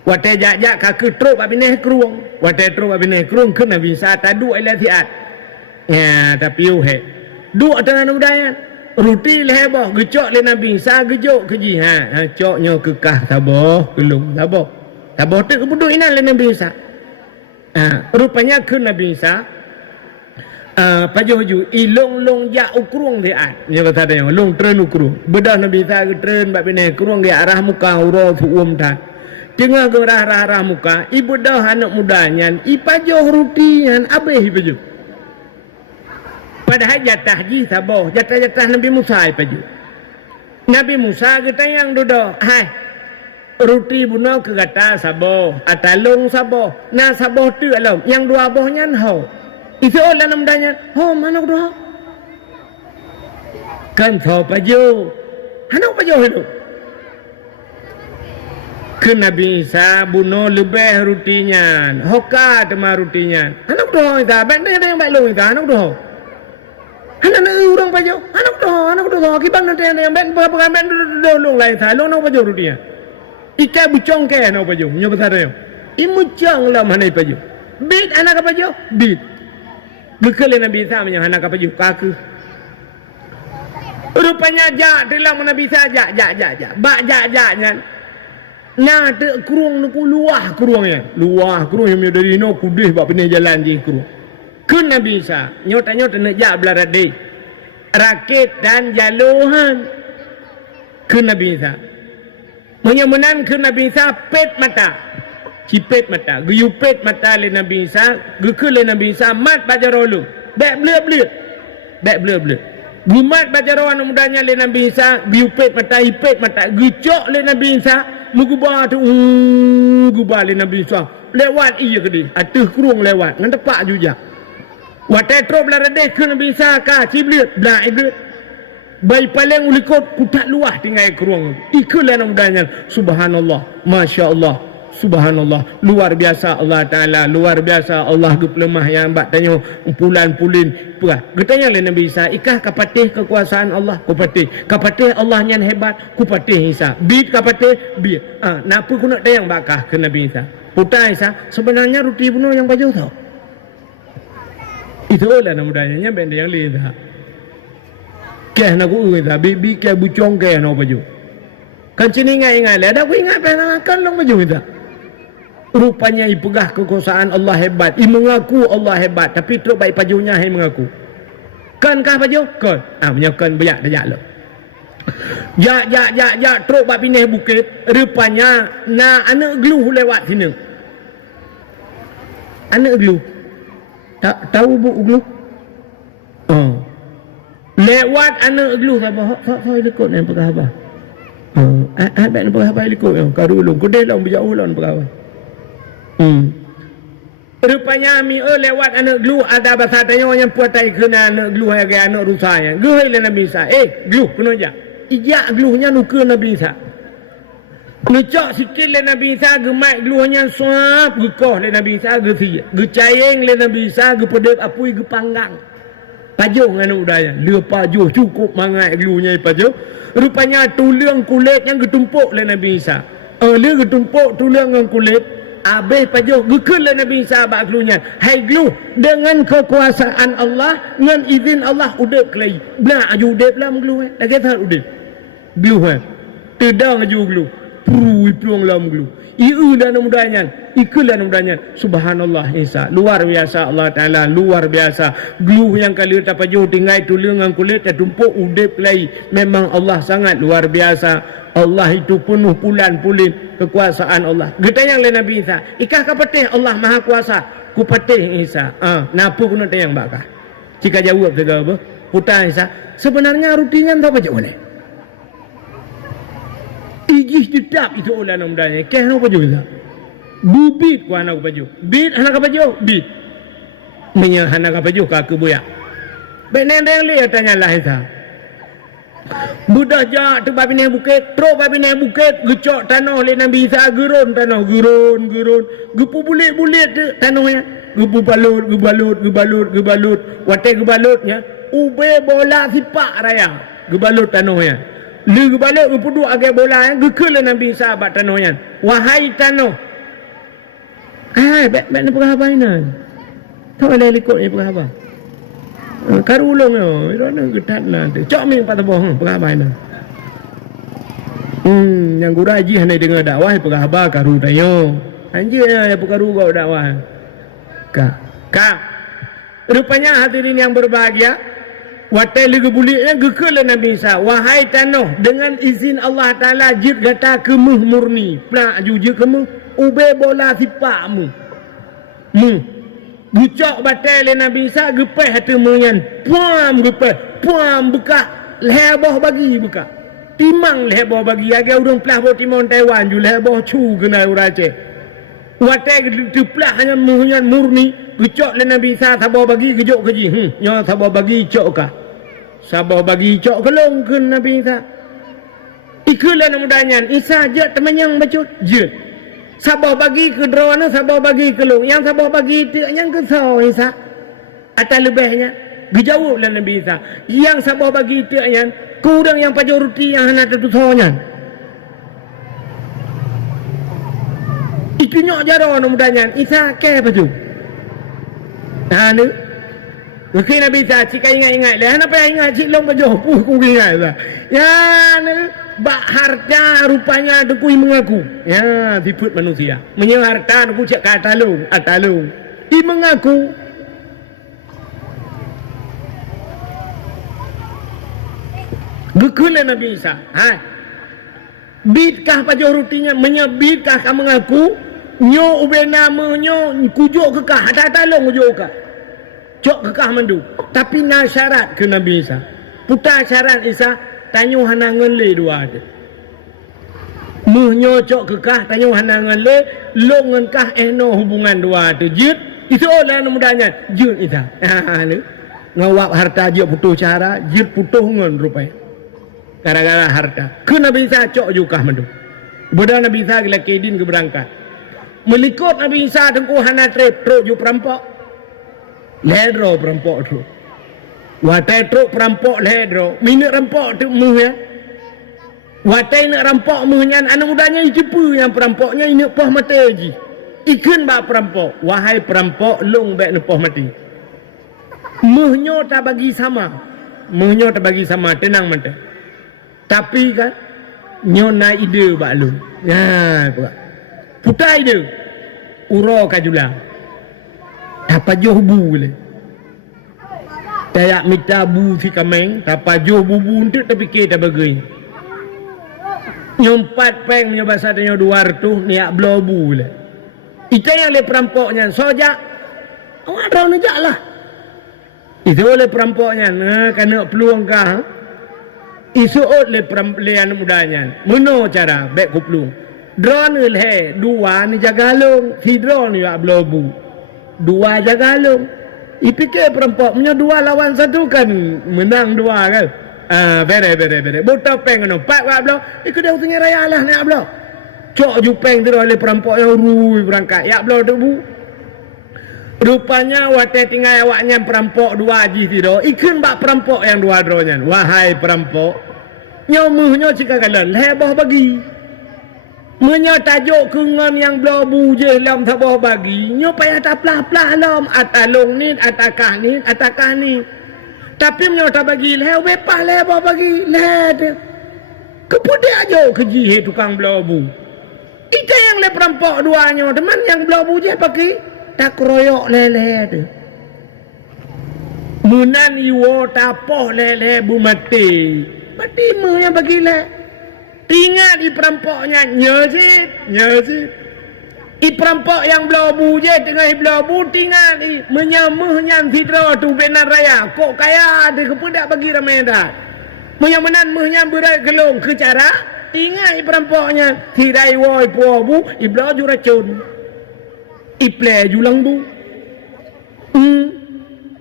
wate jak kaki truk abineh keruang wate truk abineh keruang ke Nabi Isa tadu ila tiat ya tapi uhe duk dengan udahnya roti leheboh gecok le Nabi Isa gejok keji coknya kekah taboh kelung taboh tu kebudu inan le Nabi Isa rupanya ke Nabi Isa pajuh ilong jak ukrung dia nya kata dia long tren ukrung bedah Nabi Isa ke tren bab bine kurung dia arah muka uro tu ta tengah ke arah muka ibu dah anak mudanya ipajuh rutian abeh ipajuh padahal jatah ji saboh jatah Nabi Musa ipajuh Nabi Musa kita yang duduk hai roti bunuh ke kata saboh atalong saboh nah saboh tu along yang dua bohnya hau itu orang nak mendanya, mana dah? Kan tahu paju, anak paju itu. Ke Nabi Isa bunuh lebih rutinya, hoka tema rutinya. Anak dah itu, benda yang baik lu itu, anak dah. Anak orang paju, anak dah. Kita nanti yang baik berapa dulu lain sahaja, lu nak paju rutinya. Ika bucong ke anak paju, nyoba saya. Imucang lah mana paju. Bid anak paju, bid. Gekali Nabi Isa menyahana kapaju kaku. Rupanya jak dalam Nabi Isa jak. Bak jaknya. Nah te kurung nuku luah kurungnya. Luah kurung yang dari no kudih bak pindah jalan je kurung. Ke Nabi Isa nyota nak jak belarade. Rakit dan jaluhan. Ke Nabi Isa. Menyemenan ke Nabi Isa pet mata. Cipet mata, guyupet mata le Nabi Isa, gekul le Nabi Isa mat bajarolu. Bek bleu. Gumat bajaroan mudanya le Nabi Isa, guyupet mata, ipet mata, gecok le Nabi Isa, mugubah tu gubah le Nabi Isa. Lewat iya ke dia, atuh kurung lewat, ngan tepak juga. Watetro belarade ke Nabi Isa ka ciblit, bla iblit. Bayi paling ulikot kutak luah tinggal kurung. Ikulah mudanya, subhanallah, masya Allah. Subhanallah, luar biasa Allah Ta'ala, luar biasa Allah gepelemah yang bak tanya pulan pulin perah. Getanya oleh Nabi Isa, ikah kapatih kekuasaan Allah, ku patih. Kapatih Allah yang hebat, ku patih Isa. Bid kapatih, bid. Napa ku nak tayang bakah ke Nabi Isa? Putar Isa, sebenarnya roti bunuh yang baju tau. Itulah nama mudanya, benda yang lain tak. Keh nak ku Isa, bi keh bucong keh nak baju. Kan sini ingat-ingat lah, dah aku ingat kan long baju Isa. Rupanya ipegah kekuasaan Allah hebat, mengaku Allah hebat, tapi teruk baik pajunya yang mengaku. Kan kah paju? Kan. Punya kan banyak dah lo. Ya, teruk bak pindah bukit. Rupanya anak gluh lewat sini. Anak gluh. Tahu bu gluh? Lewat anak gluh apa? Saya ikut ni pegah apa? Abang nak pegah apa ikut? Kau dulu, kau dah long berjauh long pegah apa? Rupanya mi lewat anak gluh ada bahasa tanya yang puatai kena anak gluh yang anak rusanya. Gluh le Nabi Isa. Gluh kena ja. Ijak gluhnya nuke Nabi Isa. Ngecok sikit le Nabi Isa gemat gluhnya suap gekoh le Nabi Isa gesi. Gecayeng le Nabi Isa gepedep apui gepanggang. Pajuh nganu udaya. Dia pajuh cukup mangai gluhnya pajuh. Rupanya tulang kulit yang getumpuk le Nabi Isa. Dia getumpuk tulang dengan kulit. Habis pajuh gekelah Nabi Isa bak gluhnya. Hai gluh, dengan kekuasaan Allah, dengan izin Allah udep kelai. Belah aju udep lah gluh lagi tak udep. Gluh tedang aju gluh. Pru iplong lam gluh. Iu dan mudanya, ikulah mudanya. Subhanallah Isa, luar biasa Allah Taala, luar biasa. Gluh yang kali tak pajuh tinggal tulang kulit tertumpuk udep kelai. Memang Allah sangat luar biasa. Allah itu penuh pulan-pulin kekuasaan Allah. Getanya oleh Nabi Isa, ikah kapatih Allah Maha Kuasa, ku patih Isa. Napa ku nak tayang bakah? Jika jawab juga apa? Putar Isa, sebenarnya rutinya tak baca boleh. Ijih tetap itu oleh namanya. Keh nak baju Isa. Bubit ku anak baju. Bit anak baju, bit. Menyah anak baju kaki buaya. Benar yang lihat tanya lah Isa. Budak jak tu babi naik bukit, teruk babi naik bukit, gecok tanah le Nabi Isa, gerun tanah, gerun. Gepu bulit-bulit tanahnya. Gepu gebalut. Watai gebalutnya, ube bola sipak raya. Gebalut tanahnya. Le gebalut gepudu agak bola yang gekel le Nabi Isa bak tanahnya. Wahai tanah. Bek nak perah apa ini? Tak boleh ikut ni perah apa? Karulung yo, irona getat lah. Cok ming pataboh, pengabai mah. Yang guraji hanai dengar dakwah pengabar karu tayo. Anjir ya pengaru gau dakwah. Ka. Rupanya hadirin yang berbahagia, watai lege buliknya gekel Nabi Isa. Wahai tanah, dengan izin Allah Taala jid gata kemuh murni. Plak jujur kemuh, ube bola sipakmu. Bucak batal le Nabi Isa gepeh hati menyan. Puam gepeh, puam buka, leboh bagi buka. Timang leboh bagi agak urang pelah bo timon Taiwan ju leboh chu kena urace. Watai teplah hanya menyan murni, bucak le Nabi Isa sabar bagi kejok keji. Nyo sabar bagi cok ka. Sabar bagi cok kelong ke Nabi Isa. Ikulah namudanya Isa je temenyang bacut je. Sabar bagi ke drone, sabar bagi ke long. Yang sabar bagi itu yang kesal Isa. Atas lebihnya dijawab oleh Nabi Isa. Yang sabar bagi itu yang kurang yang pajak roti yang hendak tertusahnya. Itu nyok jaro namudanya Isa ke apa tu? Ni. Okey Nabi Isa cik ingat-ingat lah. Kenapa ingat cik long pajak? Ku ingat lah. Ya ni. Bak harta rupanya dekui mengaku. Ya, sifat manusia. Menyang harta aku cak kata atalung. I mengaku. Gekulah Nabi Isa. Bitkah pajak rutinya menyebitkah kamu mengaku? Nyo ube namanya kujuk kekah. Atalung kujuk kekah. Cok kekah mandu. Tapi nak syarat ke Nabi Isa. Putar syarat Isa. Tanyo hanangan le dua ada. Muhnyo cok kekah tanyo hanangan le longan kah eno hubungan dua ada. Jid itu oleh mudahnya jid itu. Ngawak harta jid putus cara, jid putus ngon rupanya. Gara-gara harta. Ke Nabi Isa cok juga mandu. Bodoh Nabi Isa gila kedin ke berangkat. Melikut Nabi Isa tengku hana trip truk ju perampok. Ledro perampok tu. Watai truk perampok ledro. Minat rampok tu muh ya. Watai nak rampok muhnya anak mudanya ijepu yang perampoknya ini poh mati haji. Ikan ba perampok. Wahai perampok long baik ne poh mati. Muhnya tak bagi sama. Muhnya tak bagi sama, tenang mata. Tapi kan nyona ide bak lu. Ya, putai ide. Uro kajula. Apa johbu le. Tayak minta bu si kameng, tapa johbu untuk tapi kita bagai. Nyompat peng nyo bahasa nyo duar tu niak blobu le. Itu yang le perampoknya sojak. Awak tahu nejak lah. Itu oleh perampoknya kena peluang kah? Isuot le anak mudanya. Meno cara baik ku peluang. Drone le dua ni jagalung, si drone ya blobu. Dua jagalung. Ipikir perampok punya dua lawan satu kan menang dua kan. Bere. Buta peng no. Pak wak blo. Ikut dah utunya raya lah nak blo. Cok ju peng tu oleh perampok yang rui berangkat. Ya blo tu bu. Rupanya watai tinggal awaknya perampok dua haji tido. Ikan bak perampok yang dua dronya. Wahai perampok. Nyomuhnya cika kalan. Heboh bagi. Menyo tajuk kengan yang blo bu je lam taboh bagi. Nyo payah tak pelah-pelah lam. Atalong ni, atakah ni. Tapi menyata bagi leh, bepah leh bawa bagi leh dia. Kepudik aja keji he tukang belabu. Kita yang leh perampok duanya, teman yang belabu je pakai tak keroyok leh dia. Munan iwo tapoh leh bu mati. Mati mu yang bagi leh. Ingat di perampoknya nyezit. I perampok yang belabu je tengah belabu tinggal di menyamuhnya fidro tu benar raya. Kok kaya ada kepudak bagi ramai dah. Menyamanan muhnya berat gelung ke cara tinggal i perampoknya tirai woi puabu i belaju racun. I play julang bu.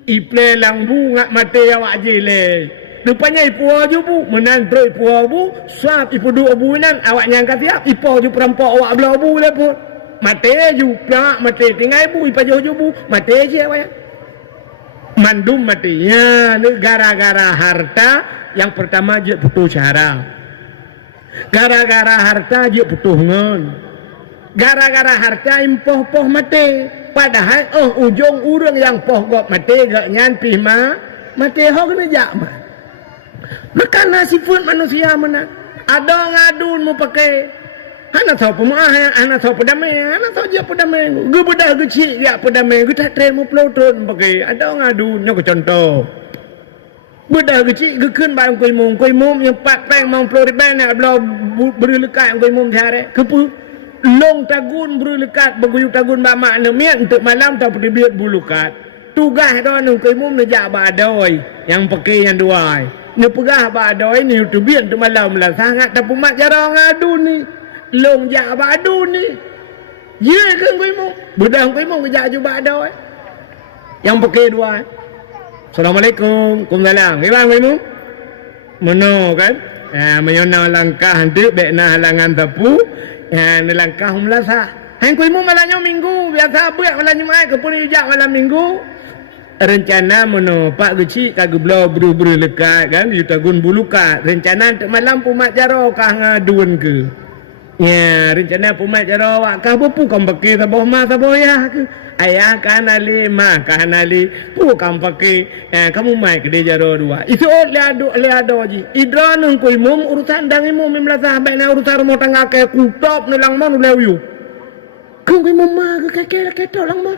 I play lang bu ngak mati awak jele. Rupanya i puaju bu menan bro i puabu swap i pudu abu nan awak nyangka tiap i puaju perampok awak belabu le pun. Mati ju piak mati tinggal ibu ipajoh jubu mati je awak mandum mati ya gara-gara harta yang pertama je putus syarah gara-gara harta je putus ngon gara-gara harta impoh-poh mati padahal ujung urang yang poh gok mati gak nyan pima mati ho kena jak mah maka nasibun manusia mana ada ngadun mau pakai anak tahu pemah, anak tahu pedamai, anak tahu je pedamai. Gue bedah kecil ya pedamai, gue tak tren mau pelotron pakai. Ada ngadu nyok contoh. Bedah kecil gue kan barang koi mum yang pat peng mau peloriban nak belau berlekat koi mum cari. Kepu long tagun berlekat berguyuk tagun bamak nemian untuk malam tak pergi biar bulukat. Tugas doa nung koi mum nejak badoi yang pakai yang dua. Ni pegah badoi ni tu biar untuk malam lah sangat tapi mak jarang ngadu ni. Long jak badu ni. Ya kan kau mau? Bedang kau mau kejak juga ada. Yang pakai dua. Assalamualaikum. Waalaikumsalam. Gimana kau mau? Meno kan? Menyona langkah nanti bekna halangan tapu. Langkah melasa. Hang kau mau malamnya minggu. Biasa buat malam Jumaat kau pun ijak malam minggu. Rencana meno pak kecil kagak belau buru-buru lekat kan? Yutagun bulukat. Rencana untuk malam pumat jaro kah ngadun ke? Ya, rencana pumat jaro awak kah bepu kam pakai saboh ma saboh ya ke ayah kan ali ma kan ali pu kam pakai kamu mai ke jaro dua itu le ado ji idra nang koi mum urusan dang imum mimla sahabat na urusan rumah tangga ke kutop nelang mon lewiu kau koi mum ma ke ke lang ma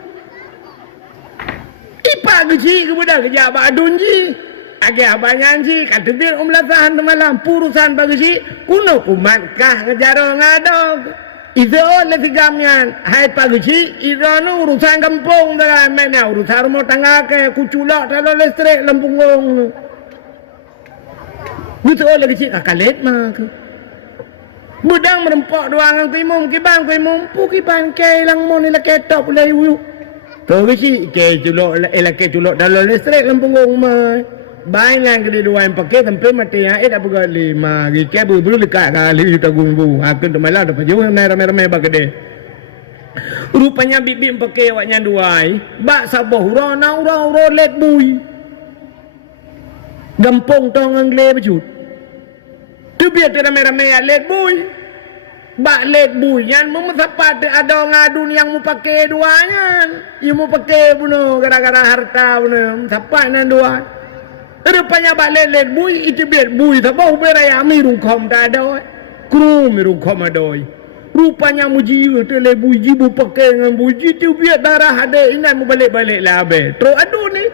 ipa geji ke budak ke jaba adun ji agak banyak ji kata dia umlasahan malam purusan bagi si kuno kumat kah ngejaro ngadog itu oleh tigamnya hai pagi si itu urusan kampung dah mana urusan rumah tangga ke kuculak kalau listrik lampung gong itu oleh kecil kakalet mah budang merempok doang kuimum kibang pukiban ke lang mon ila ketop lay wu to kecil ke culok ila ke culok dalam listrik lampung gong mah bayangan ke dua yang pakai sampai mati ya ada bukan lima gitu buru dekat kali kita gumbu akan tu malam dapat jauh ramai-ramai bagade Rupanya bibi pakai awaknya duai. Bak sabah ura let bui. Gampong tong angle bejut. Tu biar rame-rame let bui. Bak let bui yang memesapat ada ngadun yang mau pakai duanya. Yang mau pakai bunuh gara-gara harta bunuh. Sapat nan dua. Rupanya bak let bui itu biar bui sabah beraya mirung kom tak ada. Kru mirung kom ada. Rupanya muji tu le buji bu pakai dengan buji tu biar darah ada inan mu balik-balik lah abe. Terus adu ni.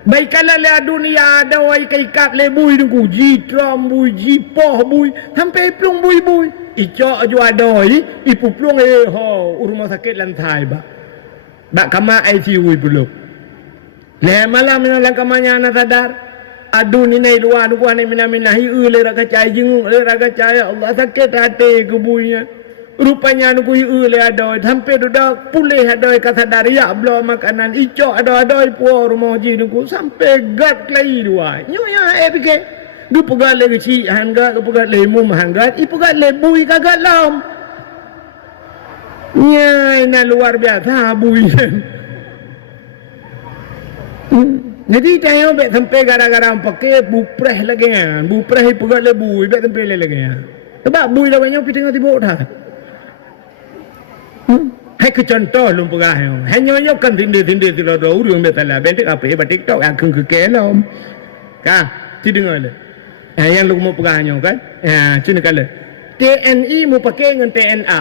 Baiklah le adu ni ya ada wai kaikat le bui tu ji tram buji poh bui sampai plung bui. Icok ju ada ipu plung rumah sakit lantai ba. Bak kama ICU belum. Le malam lang kamanya anak sadar. Adu ni nai luar nu ni mina-minahi le raga cai jenguk le raga cai Allah sakit hati ke buinya. Rupanya nu kui le ada sampai dah pulih ada kasadar ya belum makanan icok ada puo rumah ji nu sampai gat klai dua. Nyo ya pikir gu pegat le kecil hangga gu pegat le mum hangga i pegat le bui kagak lam. Nyai na luar biasa bui. Jadi tayo bet sampai gara-gara pakai bupreh lagi kan. Bupreh pegat le bui bet sampai le lagi. Sebab bui lawanya pi tengah tibuk dah. Hai ke contoh lum pegah hanya kan tindir tilo do urang betala bentik apa ba TikTok akung ke kelom ka ti dengar le yang lu mau pegahnya kan cuna kala TNI mau pakai dengan TNA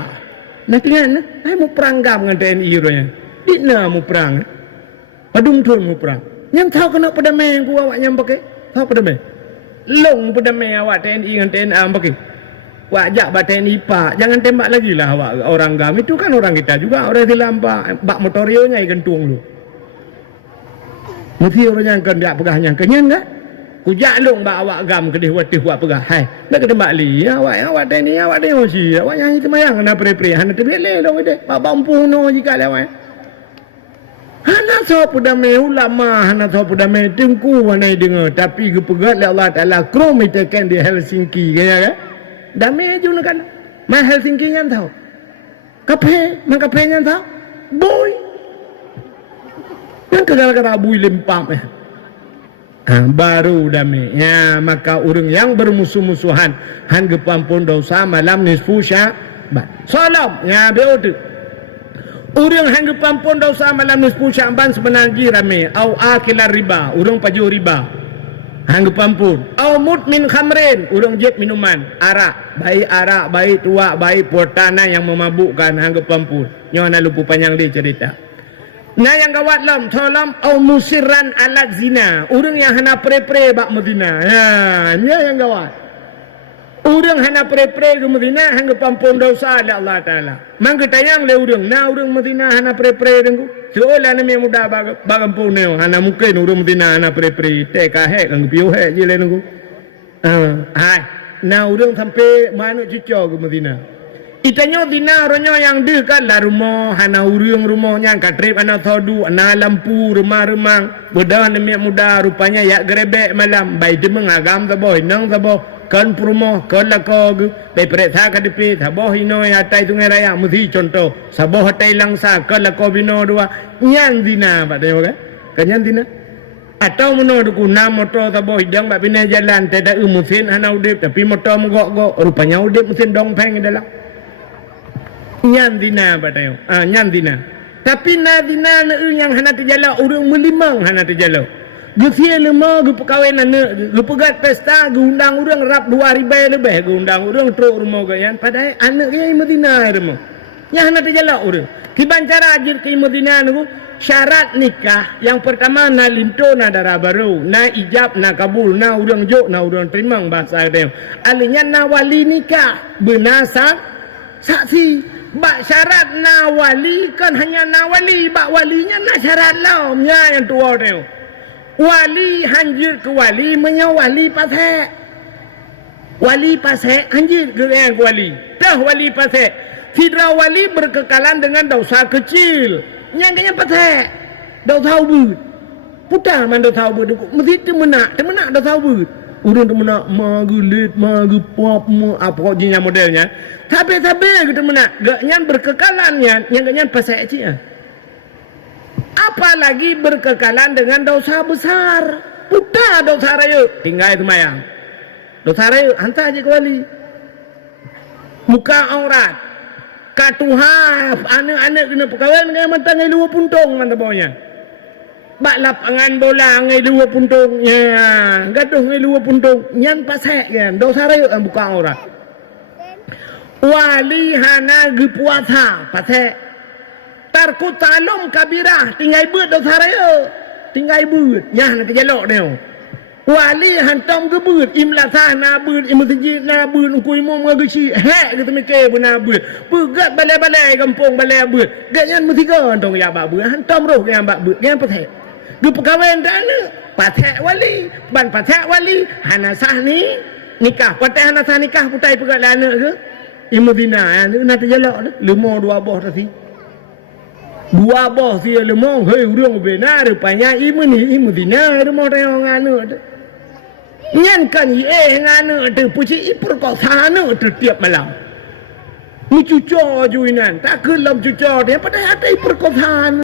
nak ingat hai mau perang gam dengan TNI ronya dina mau perang padung thun mau perang yang tahu kena pedamai ku awak yang pakai tahu pedamai long pedamai awak TNI dengan TNA pakai wajak baten IPA, jangan tembak lagi lah awak orang gam itu kan orang kita juga orang dilampak bak motorionya ikan tuang lu. Mesti orang yang kan dia pegahnya kenyan kan? Kujak long bak awak gam kedih watih buat pegah. Hai, nak tembak li awak teni awak tengok si awak yang itu mayang kena pre-pre hana tebele dong ide. Bak bampu no jika lewat. Hana so pudame ulama hana so pudame tengku wanai dengar tapi gepegat le Allah Taala krom itekan di Helsinki kaya kan? Damai je kan. Mah Helsinki yang tahu. Kafe yang tahu. Boy. Yang gara-gara bui lempam baru damai. Ya, maka orang yang bermusuh-musuhan han gepampun dosa malam nisfu Sya'ban. Salam ya beotu. Orang han gepampun dosa malam nisfu Sya'ban sebenarnya ramai au akilar riba, orang paju riba. Hanggap ampun. Au mudmin khamrin, urang jeb minuman, arak, baik tua, baik portana yang memabukkan, hanggap ampun. Nyo na lupu panjang dia cerita. Nah yang gawat lam, solam au musiran alat zina, urang yang hana pre-pre bak Medina. Ya, nya yang gawat. Urang hana pre-pre ke Medina, hanggap ampun dosa oleh Allah Taala. Mangga tayang le urang, nah urang Medina hana pre-pre dengku. Seolah ni muda bagampun ni, hana mungkin urang Medina hana pre-pre, teka hek ang piu hek je le nunggu. Hai, nah urang sampai mana cicok ke Medina. Itanya dina ronyo yang dekat lah rumah, hana urang rumahnya katrip ana thodu, ana lampu remang-remang, bodah ni muda rupanya ya gerebek malam, baik demeng agam taboh, nang taboh. Kan promo kan lakogไปประทากันดิทบหิโนยาไตตุงraya mesti contoh saboh tai langsa kan lakobino dua nyan dina pak tengok kan nyan dina atau meno ku nam motor saboh hidang bak pindah jalan tidak mesin hana udip tapi motor mogok rupanya udip mesin dongpeng dalam nyan dina pak tengok nyan dina tapi na dina yang hana terjala urang melimang hana terjala Gufia lemah gu perkahwinan gu pegat pesta gu undang urang rap 2,000 lebih gu undang urang truk rumah gayan padahal anak dia Medina rumah yang nak terjalak urang kiban cara ajir ke Medina nu syarat nikah yang pertama na linto na darah baru na ijab na kabul na urang jok na urang terima bahasa dia alinya na wali nikah benasa saksi bak syarat na wali kan hanya na wali bak walinya na syarat laumnya yang tua dia wali hanjir ke wali menyawali pasek wali pasek hanjir ke yang wali dah wali pasek tidak wali berkekalan dengan dosa kecil yang kaya pasek dosa ubud putang man dosa ubud mesti temenak dosa ubud urang tu mana magulit magupop apa jenis modelnya. Tapi kita mana gaknya berkekalannya yang gaknya pasal cik. Apalagi berkekalan dengan dosa besar. Udah dosa raya tinggal itu mayang. Dosa raya hantar aja ke wali. Muka aurat. Katuhaf anak-anak kena perkahwin dengan mata ngai luar puntung mata bawahnya. Bak lapangan bola ngai luar puntung. Ya, gaduh ngai luar puntung. Nyan pasal kan dosa raya buka aurat. Wali hana gepuasa pasal tarku talum kabirah tinggal beut dosa raya tinggal beut nyah nak kejalok dia wali hantam ke beut imlasah na beut masjid na beut ku imam ngagesi hek kita mikir beuna beut pegat balai-balai kampung balai beut gaknya mesti gantong ya bak beut hantam roh yang bak beut yang pasal ge perkahwin dana pasal wali ban pasal wali hana sah ni nikah patah hana sah nikah putai pegat anak ke imu dina nak terjalok lemah dua boh tadi. Dua boh si lemong hei urang benar rupanya imu dina rumah tayang anu nyan kan nganu tu puci perkosaan tu tiap malam ni cucur juinan tak kelam cucur dia pada ada perkosaan